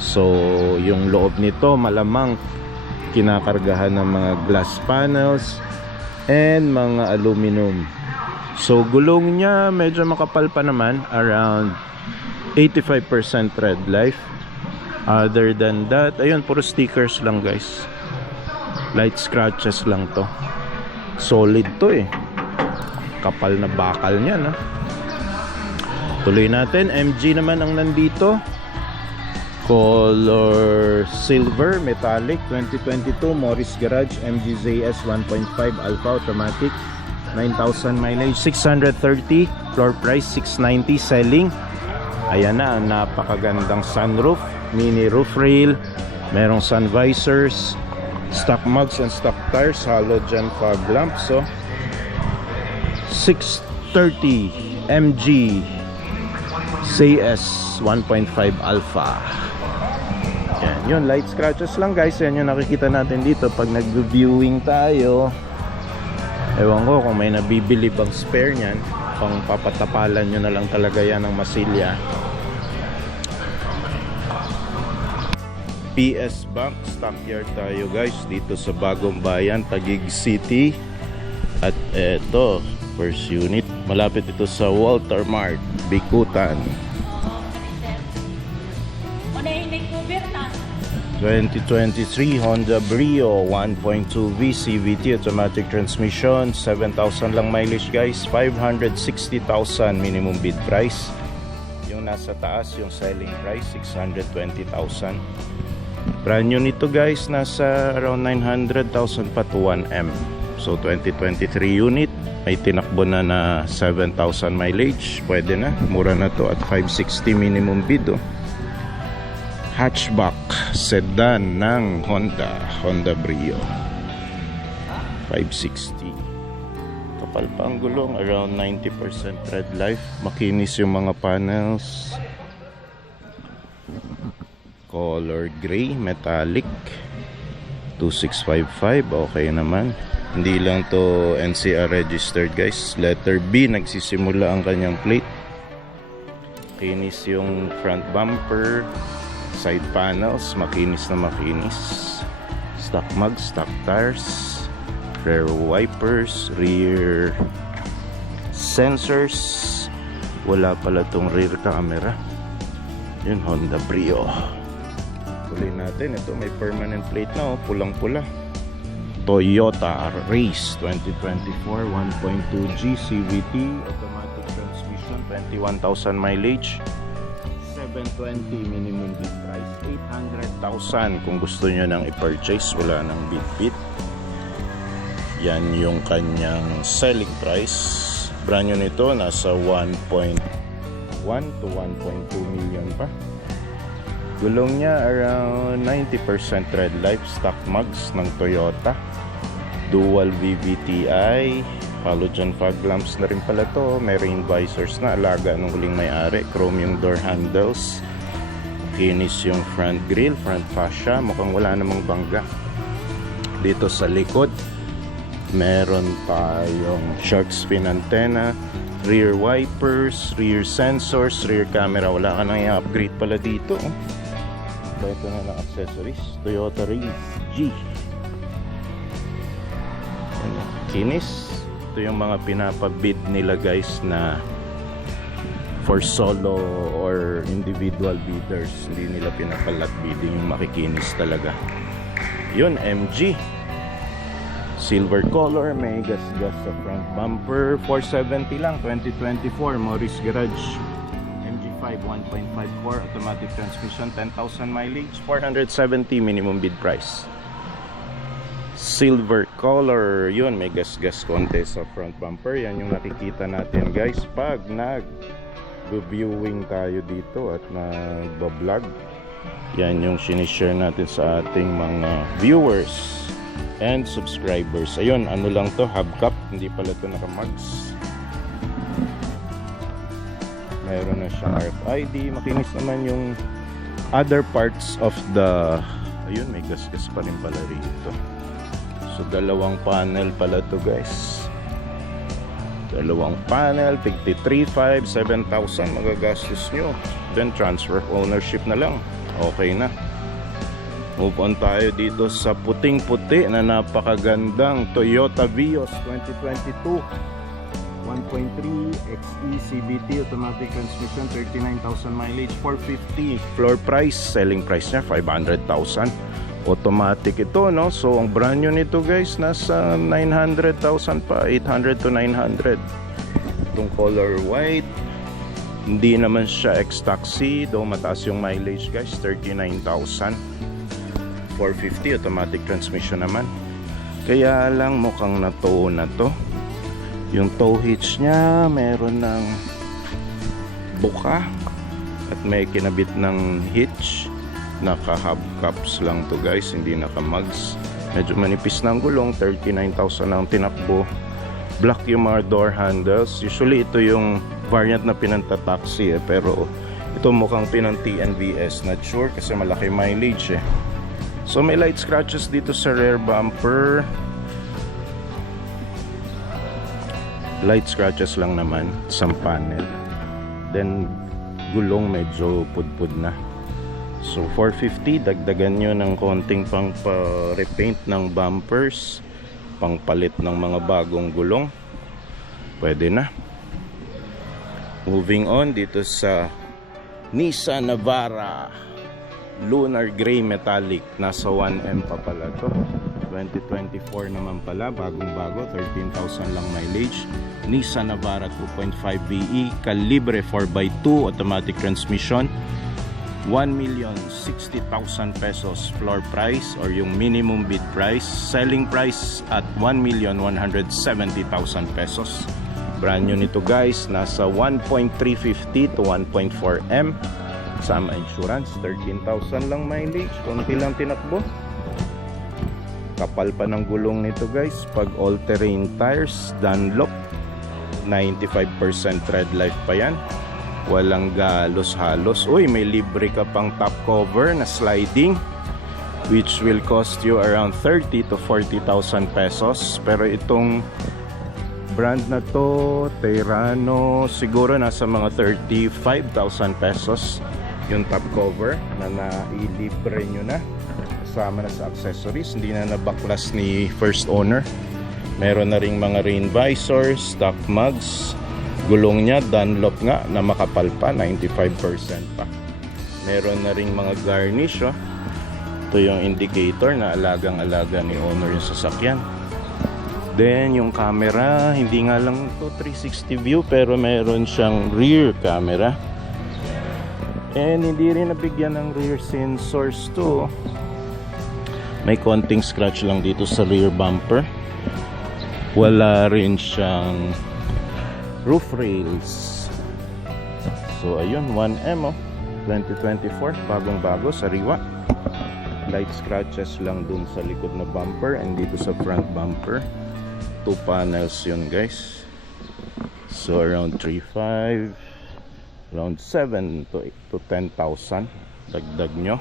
So yung loob nito malamang kinakargahan ng mga glass panels and mga aluminum. So gulong niya medyo makapal pa naman, around 85% tread life. Other than that, ayun, puro stickers lang guys. Light scratches lang to. Solid to eh. Kapal na bakal niya, no? Tuloy natin. MG naman ang nandito. Color silver, metallic, 2022 Morris Garage MG ZS 1.5 Alpha automatic, 9,000 mileage, 630 floor price, 690 selling. Ayan na, ang napakagandang sunroof, mini roof rail, merong sun visors, stock mugs and stock tires, halogen fog lamps. So 630 MG ZS 1.5 Alpha. Yan, yun, light scratches lang guys. Yan yung nakikita natin dito pag nag-viewing tayo. Ewan ko kung may nabibili bang spare nyan, pang papatapalan nyo na lang talaga yan ng masilya. PS Bank stockyard tayo guys dito sa Bagong Bayan, Taguig City. At eto, first unit, malapit ito sa Walter Mart, Bikutan. 2023 Honda Brio 1.2V CVT automatic transmission, 7,000 lang mileage guys, 560,000 minimum bid price. Yung nasa taas, yung selling price 620,000. Brand new nito guys, nasa around 900,000 pa to 1M. So 2023 unit, may tinakbo na 7,000 mileage, pwede na, mura na to at 560 minimum bid. Hatchback sedan ng Honda Brio 560. makapal pa ang gulong, around 90% tread life. Makinis yung mga panels. Color gray, metallic. 2655, okay naman. Hindi lang to NCR registered guys. Letter B, nagsisimula ang kanyang plate. Makinis yung front bumper. Side panels, makinis na makinis. Stock mugs, stock tires. Rear wipers, rear sensors. Wala pala tong rear camera. Yun, Honda Brio. Tuloy natin, ito may permanent plate na, pulang-pula. Toyota Race 2024 1.2G CVT automatic transmission, 21,000 mileage, 720 minimum bid price, 800,000 kung gusto nyo nang i-purchase, wala nang bid. Yan yung kanyang selling price. Brand new nito nasa 1.1 to 1.2 million pa. Gulong niya around 90% tread life, stock mugs ng Toyota. Dual VVTi, halogen fog lamps na rin pala to. May rain visors na, alaga nung huling may-ari. Chrome yung door handles. Kinis yung front grille, front fascia. Mukhang wala namang bangga. Dito sa likod, meron tayong shark fin antenna, rear wipers, rear sensors, rear camera. Wala ka nang i-upgrade pala dito. Ito na ng accessories. Toyota Race G. Kinis. Ito yung mga pinapabid nila guys na for solo or individual bidders. Hindi nila pinapalat bidding, yung makikinis talaga. Yun, MG. Silver color, may gas-gas sa front bumper. 470 lang, 2024 Morris Garage. MG5 1.54 automatic transmission, 10,000 mileage, 470 minimum bid price. Silver color, yun, may gas-gas konti sa front bumper. Yan yung nakikita natin guys pag nag-viewing tayo dito at nag-vlog. Yan yung sinishare natin sa ating mga viewers and subscribers. Ayun, ano lang to, hubcap, hindi pala to naka-mugs. Mayroon na siyang RFID. Makinis naman yung other parts of the, ayun, may gas-gas pa rin pala rito. So dalawang panel pala to guys. Dalawang panel, 53,500, 7,000 magagastos nyo. Then transfer ownership na lang, okay na. Move on tayo dito sa puting-puti na napakagandang Toyota Vios 2022 1.3 XE CVT automatic transmission, 39,000 mileage, 450 floor price, selling price niya 500,000. Automatic ito, no? So ang brand new nito guys nasa 900,000 pa, 800 to 900. Itong color white, hindi naman siya X-Taxi, though mataas yung mileage guys, 39,000. 450 automatic transmission naman. Kaya lang mukhang na-tow na to. Yung tow hitch nya meron ng buka at may kinabit ng hitch. Naka-hubcaps lang to guys, hindi naka-mugs. Medyo manipis na ang gulong, 39,000 ang tinakbo. Black yung mga door handles. Usually ito yung variant na pinanta-taxi pero ito mukhang pinang-TNVS. Not sure kasi malaki mileage eh. So may light scratches dito sa rear bumper. Light scratches lang naman sa panel. Then gulong medyo pudpud na. So 450, dagdagan nyo ng konting pang repaint ng bumpers, pangpalit ng mga bagong gulong, pwede na. Moving on dito sa Nissan Navara Lunar Gray Metallic, nasa 1M pa pala to. 2024 naman pala, bagong bago, 13,000 lang mileage. Nissan Navara 2.5 VE, kalibre 4x2 automatic transmission, 1,060,000 pesos floor price or yung minimum bid price. Selling price at 1,170,000 pesos. Brand new nito guys, nasa 1.350 to 1.4M. Sama insurance, 13,000 lang mileage, konti lang tinakbo. Kapal pa ng gulong nito guys. Pag all-terrain tires, Dunlop, 95% tread life pa yan. Walang galos halos. Uy, may libre ka pang top cover na sliding, which will cost you around 30 to 40,000 pesos. Pero itong brand na to, Terrano, siguro nasa mga 35,000 pesos yung top cover na nailibre nyo na. Kasama na sa accessories, hindi na nabaklas ni first owner. Meron na ring mga rain visors, stock mugs. Gulong niya, Dunlop nga, na makapal pa, 95% pa. Meron na ring mga garnish, oh. Ito yung indicator na alagang-alaga ni owner yung sasakyan. Then, yung camera, hindi nga lang ito 360 view, pero meron siyang rear camera. And hindi rin nabigyan ng rear sensors to. May konting scratch lang dito sa rear bumper. Wala rin siyang roof rails. So ayun, 1M 2024, bagong bago, sariwa. Light scratches lang dun sa likod na bumper and dito sa front bumper. 2 panels yun guys. So around 3.5, around 7 to 10,000 dagdag nyo.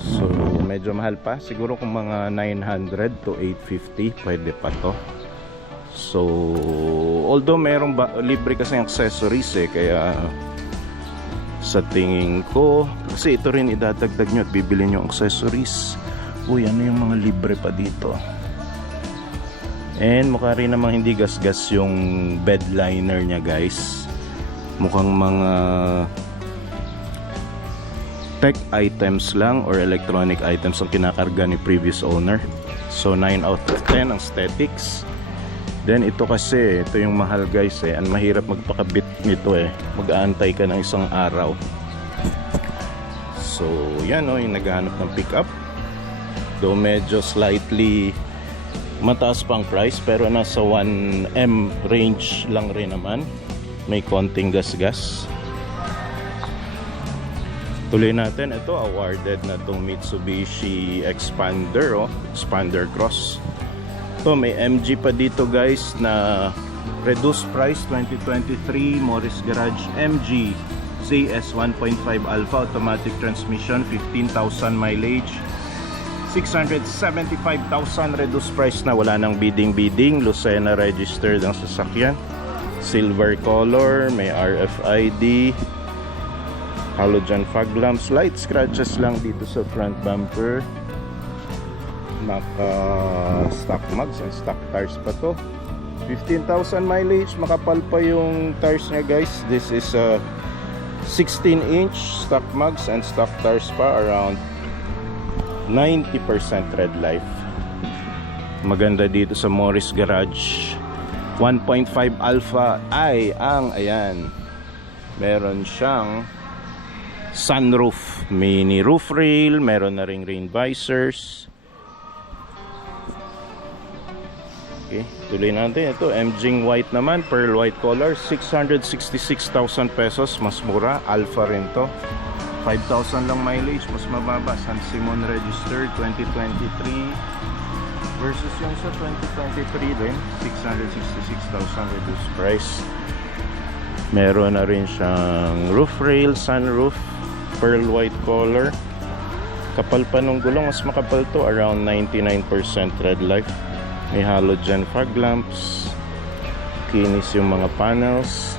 So medyo mahal pa, siguro kung mga 900 to 850 pwede pa to. So although merong libre kasi accessories kaya sa tingin ko, kasi ito rin idadagdag nyo at bibili nyo accessories. Uy, ano yung mga libre pa dito. And mukha rin namang hindi gasgas yung bed liner nya guys. Mukhang mga tech items lang or electronic items ang kinakarga ni previous owner. So 9 out of 10 ang aesthetics. Then ito kasi, ito yung mahal guys ang mahirap magpakabit nito mag-aantay ka ng isang araw. So yan yung naghahanap ng pickup. Though medyo slightly mataas pang price, pero nasa 1M range lang rin naman. May konting gas-gas. Tuloy natin, ito awarded na itong Mitsubishi Expander, Expander Cross. Ito may MG pa dito guys na reduced price 2023 Morris Garage MG ZS 1.5 Alpha automatic transmission, 15,000 mileage, 675,000 reduced price na, wala nang bidding. Lucena registered ang sasakyan, silver color, may RFID, halogen fog lamps, light scratches lang dito sa front bumper. Naka stock mugs and stock tires pa to. 15,000 mileage, makapal pa yung tires niya guys. This is a 16-inch stock mugs and stock tires pa, around 90% tread life. Maganda dito sa Morris Garage. 1.5 Alpha ay ang ayan, meron siyang sunroof, mini roof rail, meron na ring rain visors. Okay, tuloy natin. Ito MG white naman, pearl white color, 666,000 pesos, mas mura. Alpha rin to, 5,000 lang mileage, mas mababa. San Simon registered 2023 versus yung sa 2023 din, 666,000 reduced price. Meron na rin siyang roof rail, sunroof, pearl white color. Kapal pa nung gulong, mas makapal to, around 99% tread life. May halogen fog lamps, kinis yung mga panels,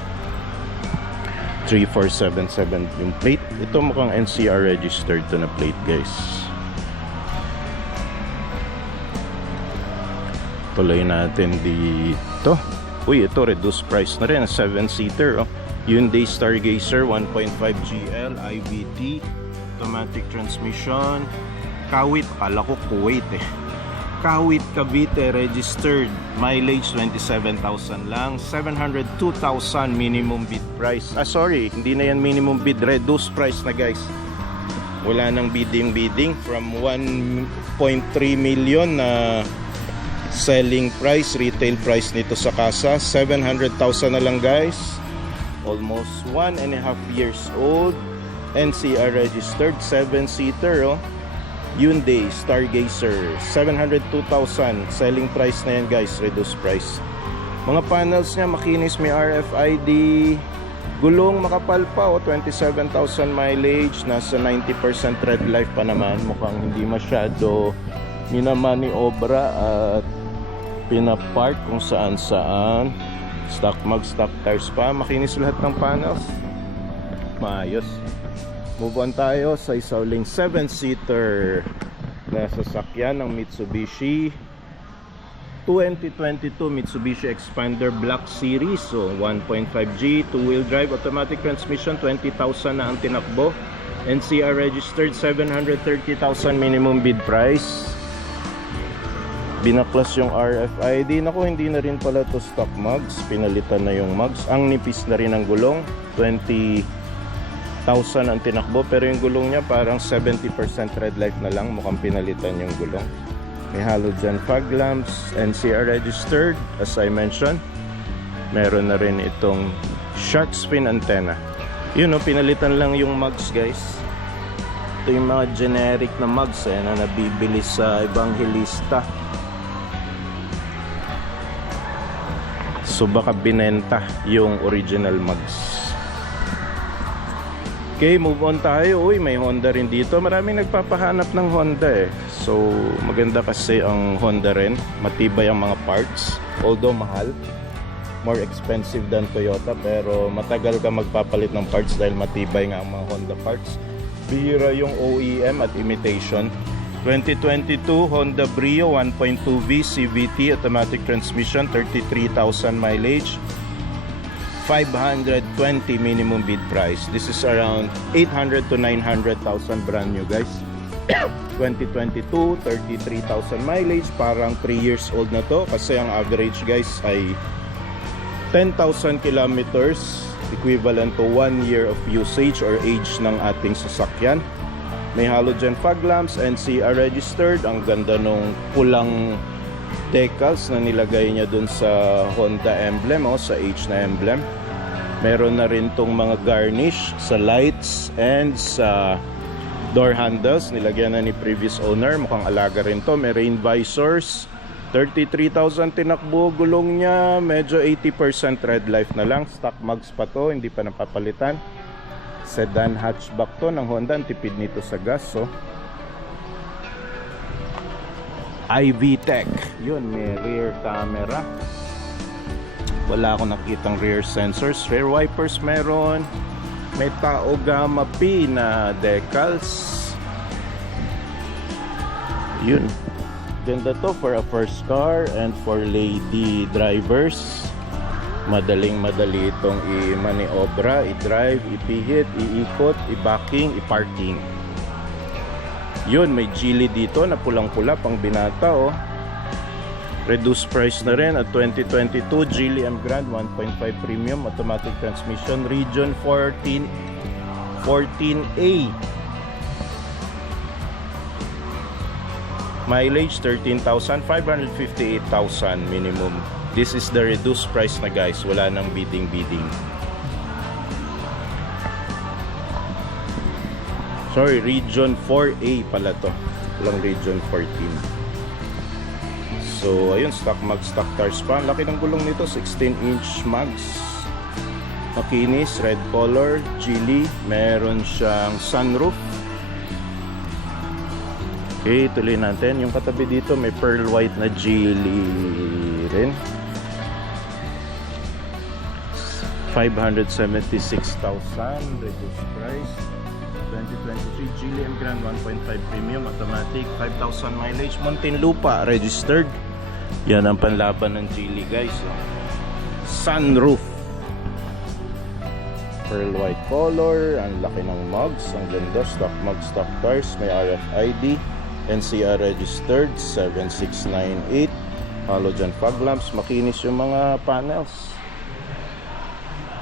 3477 yung plate. Ito mukhang NCR registered to na plate guys. Tuloy natin dito. Uy, ito reduced price na rin, 7-seater Hyundai Stargazer 1.5 GL IVT, automatic transmission, Kawit, akala ko Kuwait Kawit, Cavite registered, mileage 27,000 lang, 702,000 minimum bid price. Sorry, hindi na yan minimum bid, reduced price na guys. Wala nang bidding from 1.3 million na selling price, retail price nito sa kasa, 700,000 na lang guys. Almost 1.5 years old, NCR registered, 7-seater Hyundai Stargazer 702,000. Selling price na yan guys, reduced price. Mga panels niya makinis, may RFID. Gulong makapal pa, 27,000 mileage. Nasa 90% tread life pa naman. Mukhang hindi masyado minamaniobra at pinapark kung saan saan. Stock tires pa. Makinis lahat ng panels. Maayos. Move on tayo sa isauling 7-seater na sasakyan ng Mitsubishi 2022 Mitsubishi Expander Black Series. So 1.5G, 2-wheel drive, automatic transmission, 20,000 na ang tinakbo. NCR registered, 730,000 minimum bid price. Binaklas yung RFID. Naku, hindi na rin pala to stock mugs. Pinalitan na yung mugs. Ang nipis na rin ang gulong. 20,000 ang tinakbo. Pero yung gulong niya parang 70% red light na lang. Mukhang pinalitan yung gulong. May halogen fog lamps. NCR registered, as I mentioned. Meron na rin itong shark fin antenna. Yun o, pinalitan lang yung mugs guys. Ito yung mga generic na mugs na nabibili sa Evangelista. So baka binenta yung original mugs. Okay, move on tayo. Uy, may Honda rin dito. Maraming nagpapahanap ng Honda So maganda kasi ang Honda rin. Matibay ang mga parts. Although mahal. More expensive than Toyota. Pero matagal ka magpapalit ng parts dahil matibay nga ang mga Honda parts. Bihira yung OEM at imitation. 2022 Honda Brio 1.2V CVT automatic transmission, 33,000 mileage, 520 minimum bid price. This is around 800 to 900,000 brand new guys. 2022 33,000 mileage, parang 3 years old na to kasi ang average guys ay 10,000 kilometers, equivalent to 1 year of usage or age ng ating sasakyan. May halogen fog lamps, NCR registered. Ang ganda nung pulang decals na nilagay niya dun sa Honda emblem, sa H na emblem. Meron na rin tong mga garnish sa lights and sa door handles. Nilagyan na ni previous owner. Mukhang alaga rin to. May rain visors. 33,000 tinakbo. Gulong niya medyo 80% red life na lang. Stock mugs pa to, hindi pa napapalitan. Sedan hatchback to ng Honda. Ang tipid nito sa gas. So iVTEC. Yun, may rear camera. Wala akong nakitang rear sensors. Rear wipers meron. May Tao Gamma P na decals. Yun. Ganda to for a first car and for lady drivers. Madaling-madali itong i-maniobra, i-drive, ipihit, iikot, i-backing, i-parking. Yun, may Geely dito na pulang-pula pang binata Reduced price na rin at 2022 Geely M Grand 1.5 premium automatic transmission, region 14A. Mileage 13,000, 558,000 minimum. This is the reduced price na guys. Wala nang bidding. Sorry, region 4A pala to. Walang region 14. So, ayun, stock tires pa. Laki ng gulong nito, 16-inch mags. Makinis, red color, Geely. Meron siyang sunroof. Okay, tuloy natin. Yung katabi dito, may pearl white na Geely rin. 576,000 reduced price. 2023 Geely M Grand 1.5 premium automatic, 5,000 mileage, Muntinlupa registered. Yan ang panlaban ng Geely guys. Sunroof, pearl white color, ang laki ng mugs, ang ganda. Stock mugs, stock tires, may RFID, NCR registered, 7698, halogen fog lamps, makinis yung mga panels.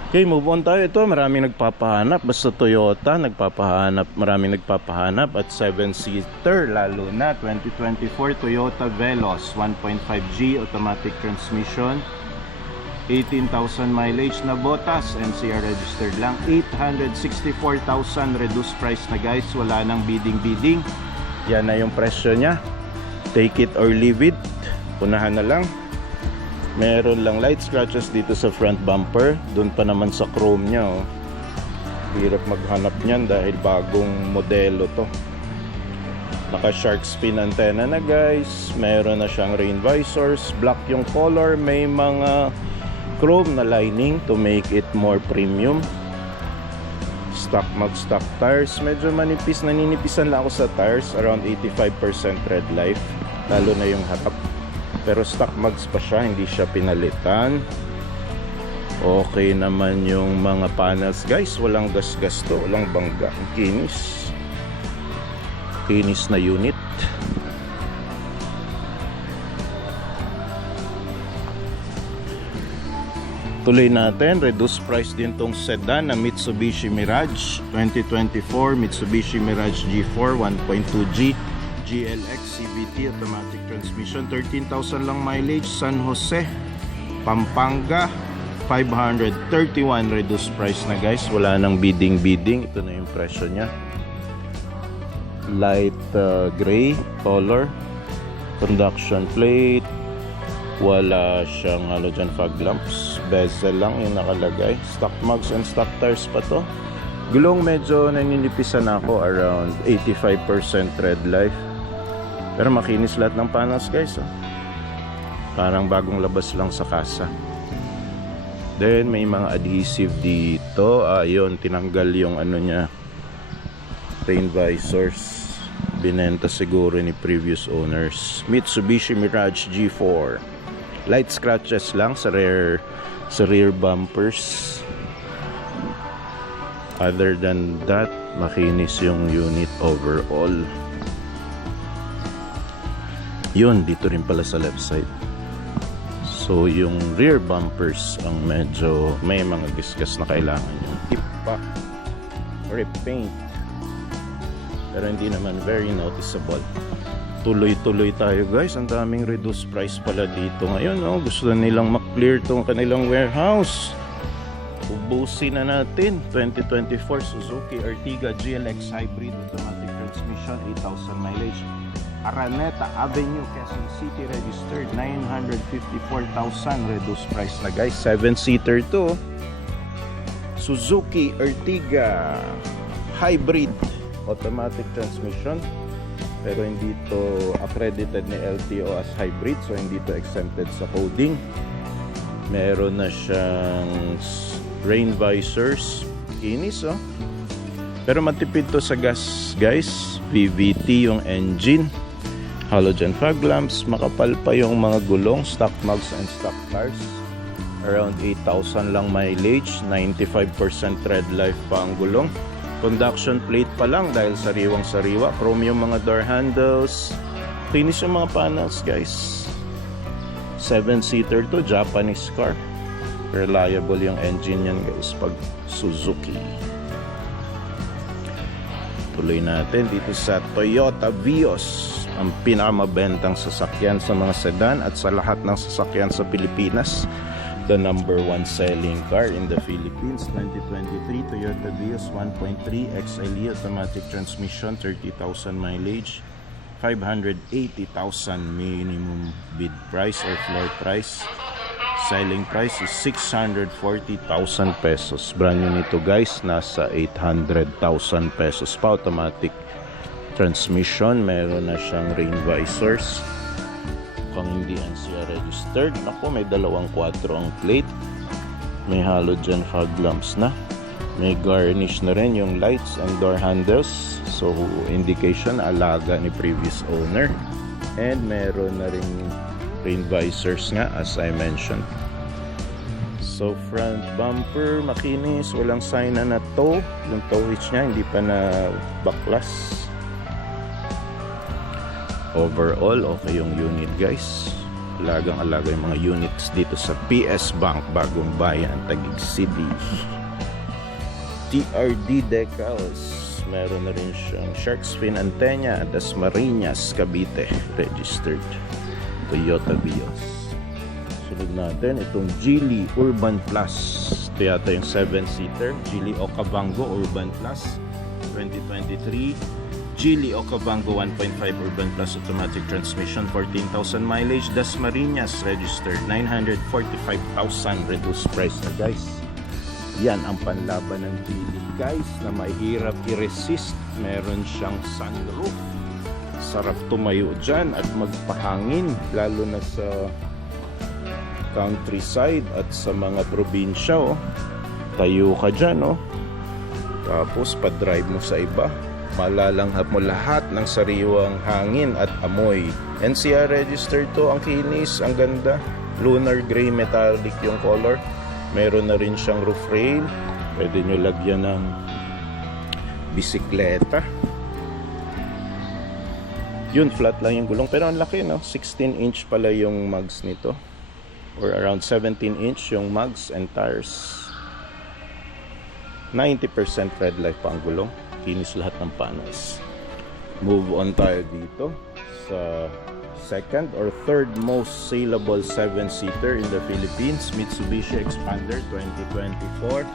Okay, move on tayo. Ito, maraming nagpapahanap. Basta Toyota, maraming nagpapahanap at 7-seater, lalo na 2024 Toyota Veloz 1.5G automatic transmission, 18,000 mileage na botas, NCR registered lang, 864,000 reduced price na guys. Wala nang bidding. Yan na yung presyo niya. Take it or leave it. Unahan na lang. Meron lang light scratches dito sa front bumper. Doon pa naman sa chrome niya, oh. Hirap maghanap niyan dahil bagong modelo to. Naka shark fin antenna na, guys. Meron na siyang rain visors. Black yung color. May mga chrome na lining to make it more premium. Stock mag stock tires. Medyo manipis. Naninipisan lang ako sa tires. Around 85% tread life. Lalo na yung harap. Pero stock mags pa siya, hindi siya pinalitan. Okay naman yung mga panels, guys. Walang gas-gas to, walang bangga. Kinis. Kinis na unit. Tuloy natin, reduced price din tong sedan na Mitsubishi Mirage 2024, Mitsubishi Mirage G4 1.2G GLX CVT automatic transmission. 13,000 lang mileage. San Jose, Pampanga, 531 reduced price na, guys. Wala nang bidding. Ito na yung presyo nya. Light gray color. Conduction plate. Wala siyang halogen fog lamps. Bezel lang yung nakalagay. Stock mugs and stock tires pa to. Gulong medyo naninipisan ako, around 85% tread life. Pero makinis lahat ng panels, guys, oh. Parang bagong labas lang sa kasa. Then may mga adhesive dito. Ayun, tinanggal yung ano niya, rain visors. Binenta siguro ni previous owners. Mitsubishi Mirage G4. Light scratches lang sa rear bumpers. Other than that, makinis yung unit overall. Yun, dito rin pala sa left side. So yung rear bumpers ang medyo may mga gisgas na kailangan yung ipa repaint, pero hindi naman very noticeable. Tuloy-tuloy tayo, guys. Ang daming reduced price pala dito ngayon, oh. Gusto nilang ma-clear tong kanilang warehouse. Ubusin na natin. 2024 Suzuki Ertiga GLX Hybrid automatic transmission, 8,000 mileage. Araneta Avenue, Quezon City, registered 954,000 reduced price na, guys. 7-seater to. Suzuki Ertiga Hybrid automatic transmission, pero hindi to accredited ni LTO as hybrid, so hindi to exempted sa coding. Meron na siyang rain visors. Kinis, oh. Pero matipid to sa gas, guys. VVT yung engine. Halogen fog lamps, makapal pa yung mga gulong, stock mugs and stock tires. Around 8,000 lang mileage, 95% tread life pa ang gulong. Conduction plate pa lang dahil sariwang-sariwa. Chrome yung mga door handles. Finish yung mga panels, guys. 7-seater to, Japanese car. Reliable yung engine yan, guys, pag Suzuki. Tuloy natin dito sa Toyota Vios, ang pinakamabentang sasakyan sa mga sedan at sa lahat ng sasakyan sa Pilipinas. The #1 selling car in the Philippines. 2023 Toyota Vios 1.3 XLE automatic transmission, 30,000 mileage, 580,000 minimum bid price or floor price. Selling price is 640,000 pesos. Brand new nito, guys, nasa 800,000 pesos pa. Automatic transmission, meron na siyang rain visors. Kung hindi NCR registered, ako, may 2.4 ang plate. May halogen fog lamps na. May garnish na rin yung lights and door handles, so indication alaga ni previous owner. And meron na rin rain visors nga, as I mentioned. So front bumper makinis, walang sign na tow. Yung tow hitch niya hindi pa na baklas. Overall okay yung unit, guys. Alagang-alaga yung mga units dito sa PS Bank Bagong Bayan, Taguig City. TRD decals, meron na rin siyang shark's fin antenna, Dasmariñas, Cavite, registered. Toyota Vios. Sunod natin itong Geely Urban Plus. Ito yata yung 7-seater Geely Okavango Urban Plus 2023 Geely Okavango 1.5 Urban Plus automatic transmission, 14,000 mileage. Dasmariñas registered 945,000, reduced price na guys. Yan ang panlaban ng Geely guys na mahirap i-resist. Meron siyang sunroof. Sarap tumayo dyan at magpahangin, lalo na sa countryside at sa mga probinsya. Oh. Tayo ka dyan, oh. Tapos pa-drive mo sa iba, malalanghap mo lahat ng sariwang hangin at amoy. NCR registered to, ang kinis, ang ganda. Lunar gray metallic yung color. Meron na rin siyang roof rail. Pwede nyo lagyan ng bisikleta. Yun, flat lang yung gulong. Pero ang laki, no? 16 inch pala yung mugs nito. Or around 17 inch yung mugs and tires. 90% red light pa ang gulong. Kinis lahat ng panos. Move on tayo dito sa second or third most saleable 7-seater in the Philippines, Mitsubishi Expander 2024,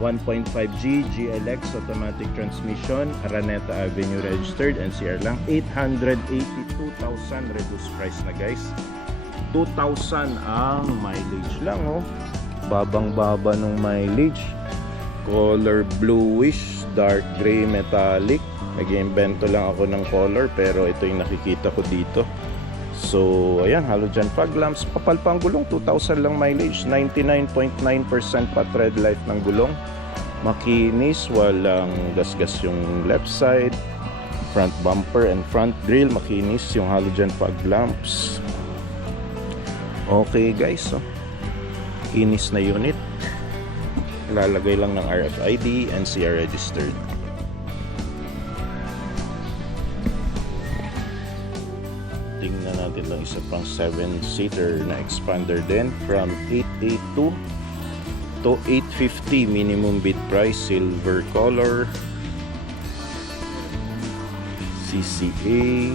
1.5G GLX automatic transmission, Araneta Avenue registered, NCR lang. 882,000 reduced price na guys. 2,000 ang mileage lang, oh. Babang-baba ng mileage. Color bluish, dark gray metallic. Nag-iimbento lang ako ng color, pero ito yung nakikita ko dito. So, ayan, halogen fog lamps. Kapal pa ang gulong, 2,000 lang mileage. 99.9% pa tread life ng gulong. Makinis, walang gasgas yung left side. Front bumper and front grille, makinis yung halogen fog lamps. Okay guys, so kinis na unit. Lalagay lang ng RFID, NCR registered. Tingnan natin lang isa pang 7-seater na Expander din, from 882 to 850 minimum bid price, silver color, CCA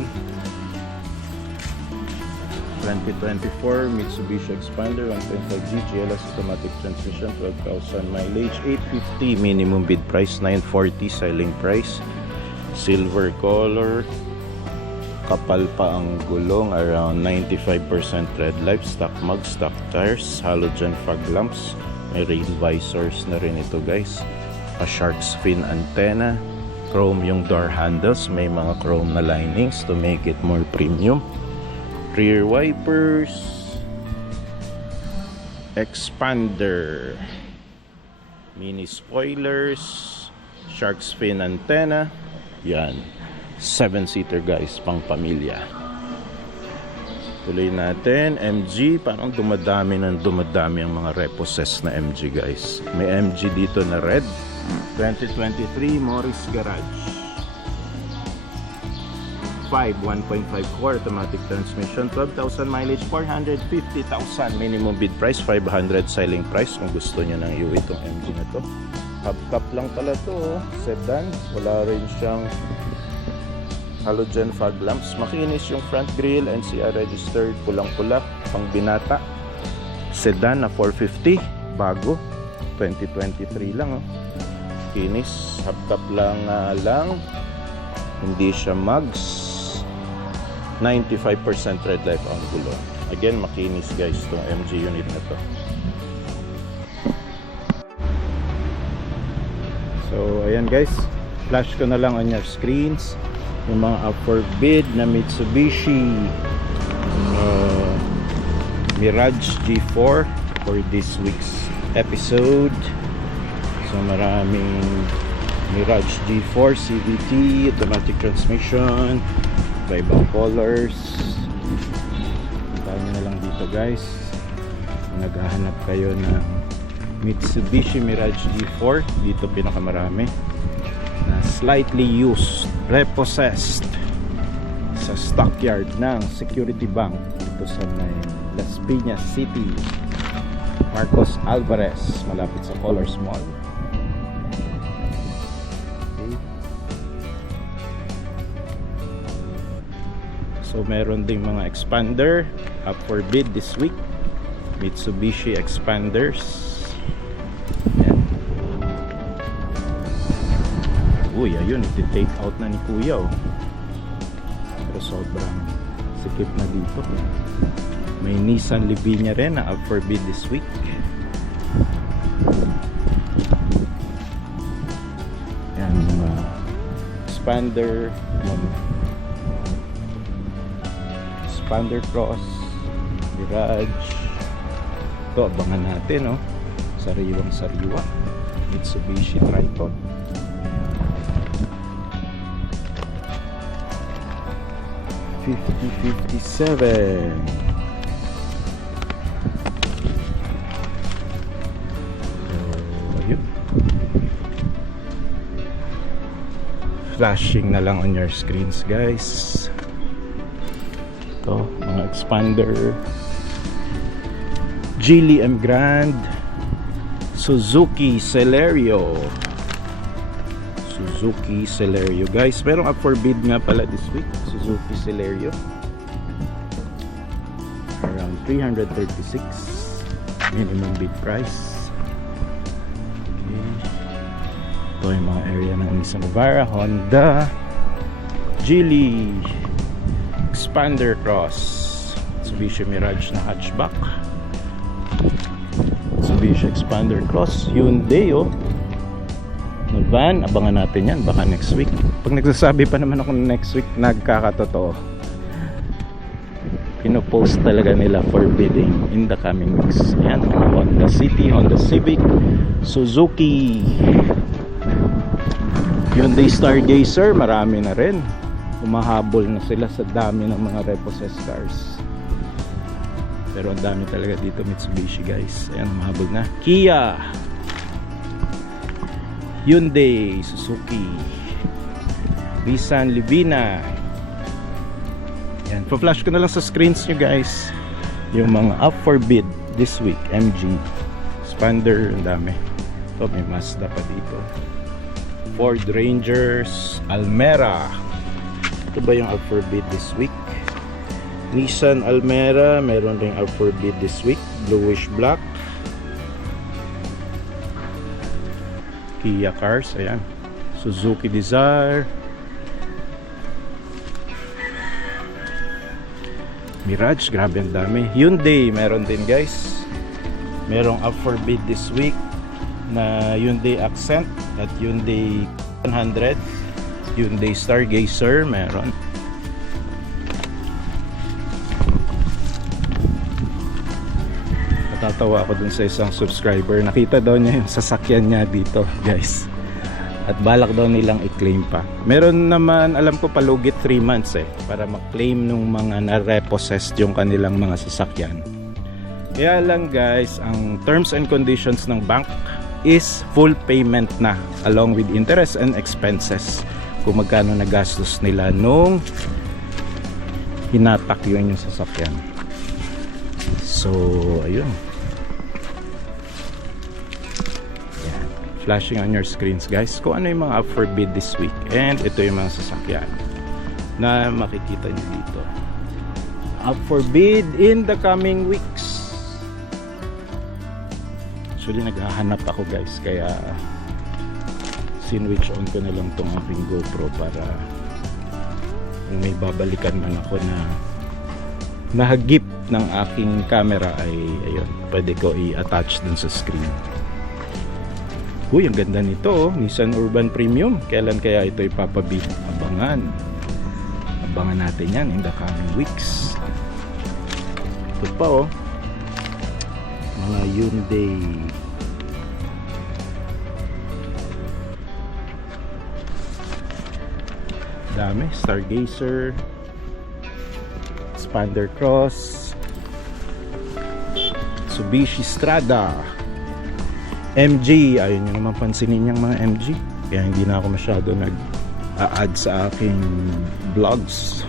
2024 Mitsubishi Expander 1.5G GLS automatic transmission, 12,000 mileage, 850 minimum bid price, 940 selling price, silver color, kapal pa ang gulong, around 95% red light, stock mug, stock tires, halogen fog lamps, may rain visors na rin ito guys, a shark's fin antenna, chrome yung door handles, may mga chrome na linings to make it more premium. Rear wipers, Expander, mini spoilers, shark's fin antenna. Yan, 7-seater guys, pang pamilya. Tuloy natin, MG. Parang dumadami ang mga reposes na MG guys. May MG dito na red, 2023 Morris Garage 1.5 core automatic transmission, 12,000 mileage, 450,000 minimum bid price, 500 selling price kung gusto niyo nang iuwi itong MG na to. Hubcap lang pala to, oh. Sedan, wala rin siyang halogen fog lamps. Makinis yung front grille, NCR registered, pulang-pula, pang binata. Sedan na 450, bago, 2023 lang, oh. Kinis, hubcap lang hindi siya mugs. 95% red light ang gulong. Again, makinis guys itong MG unit na to. So ayan guys, flash ko na lang on your screens yung mga up for bid na Mitsubishi Mirage G4 for this week's episode. So maraming Mirage G4 CVT automatic transmission, iba-ibang colors. Tayo na lang dito guys, naghahanap kayo ng Mitsubishi Mirage G4, dito pinakamarami na slightly used, repossessed sa stockyard ng Security Bank dito sa may Las Piñas City, Marcos Alvarez, malapit sa Colors Mall. So meron ding mga Expander up for bid this week, Mitsubishi Expanders. Yan. Uy, ayun, iti-take out na ni Kuya oh. Pero sobrang sikip na dito. May Nissan Livina rin na up for bid this week. Yan, mga Expander, Expander Cross, Mirage. Ito, abangan natin, no? Sariwang sariwa. Mitsubishi Triton. $50.57. Ayun. Flashing na lang on your screens, guys. Ito, mga Expander, Geely M Grand, Suzuki Celerio. Suzuki Celerio, guys. Merong up for bid nga pala this week. Suzuki Celerio. Around 336 minimum bid price. Okay. Ito yung mga area ng Nissan Navara, Honda, Geely, Expander Cross, Mitsubishi Mirage na hatchback, Mitsubishi Expander Cross, Hyundai oh, na van. Abangan natin yan baka next week. Pag nagsasabi pa naman ako next week, nagkakatotoo. Pinopost talaga nila for bidding in the coming weeks. Yan, Honda City, Honda Civic, Suzuki, Hyundai Stargazer, marami na rin. Umahabol na sila sa dami ng mga repossessed cars. Pero ang dami talaga dito Mitsubishi, guys. Ayan, umahabol na. Kia, Hyundai, Suzuki, Nissan Livina. Yan, pa-flash ko na lang sa screens nyo, guys, yung mga up for bid this week. MG, Expander, ang dami. Ito, may Mazda pa dito. Ford Rangers, Almera. Ito ba yung up for bid this week? Nissan Almera, meron ring up for bid this week. Bluish black. Kia cars, ayan. Suzuki Desire, Mirage, grabe ang dami. Hyundai, meron din, guys. Merong up for bid this week na Hyundai Accent at Hyundai 100. Hyundai Stargazer, meron. Natatawa ako dun sa isang subscriber. Nakita daw niya yung sasakyan niya dito, guys. At balak daw nilang i-claim pa. Meron naman, alam ko, palugit 3 months para ma-claim nung mga na-repossessed yung kanilang mga sasakyan. Kaya lang, guys, ang terms and conditions ng bank is full payment na along with interest and expenses kung magkano nagastos nila nung hinatak yun yung sasakyan. So, ayun. Yan. Flashing on your screens, guys, kung ano yung mga up for bid this week. And ito yung mga sasakyan na makikita nyo dito. Up for bid in the coming weeks. Actually, naghahanap ako, guys, kaya sinwitch on ko na lang tong aking GoPro para kung may babalikan man ako na nahagip ng aking camera ay ayun, pwede ko i-attach dun sa screen. Uy, ang ganda nito oh. Nissan Urban Premium. Kailan kaya ito ipapabid? Abangan natin yan in the coming weeks. Ito pa oh, mga Hyundai dami. Stargazer, Expander Cross, Mitsubishi Strada, MG. Ayun nyo naman pansinin yung mga MG, kaya hindi na ako masyado nag-a-add sa aking vlogs.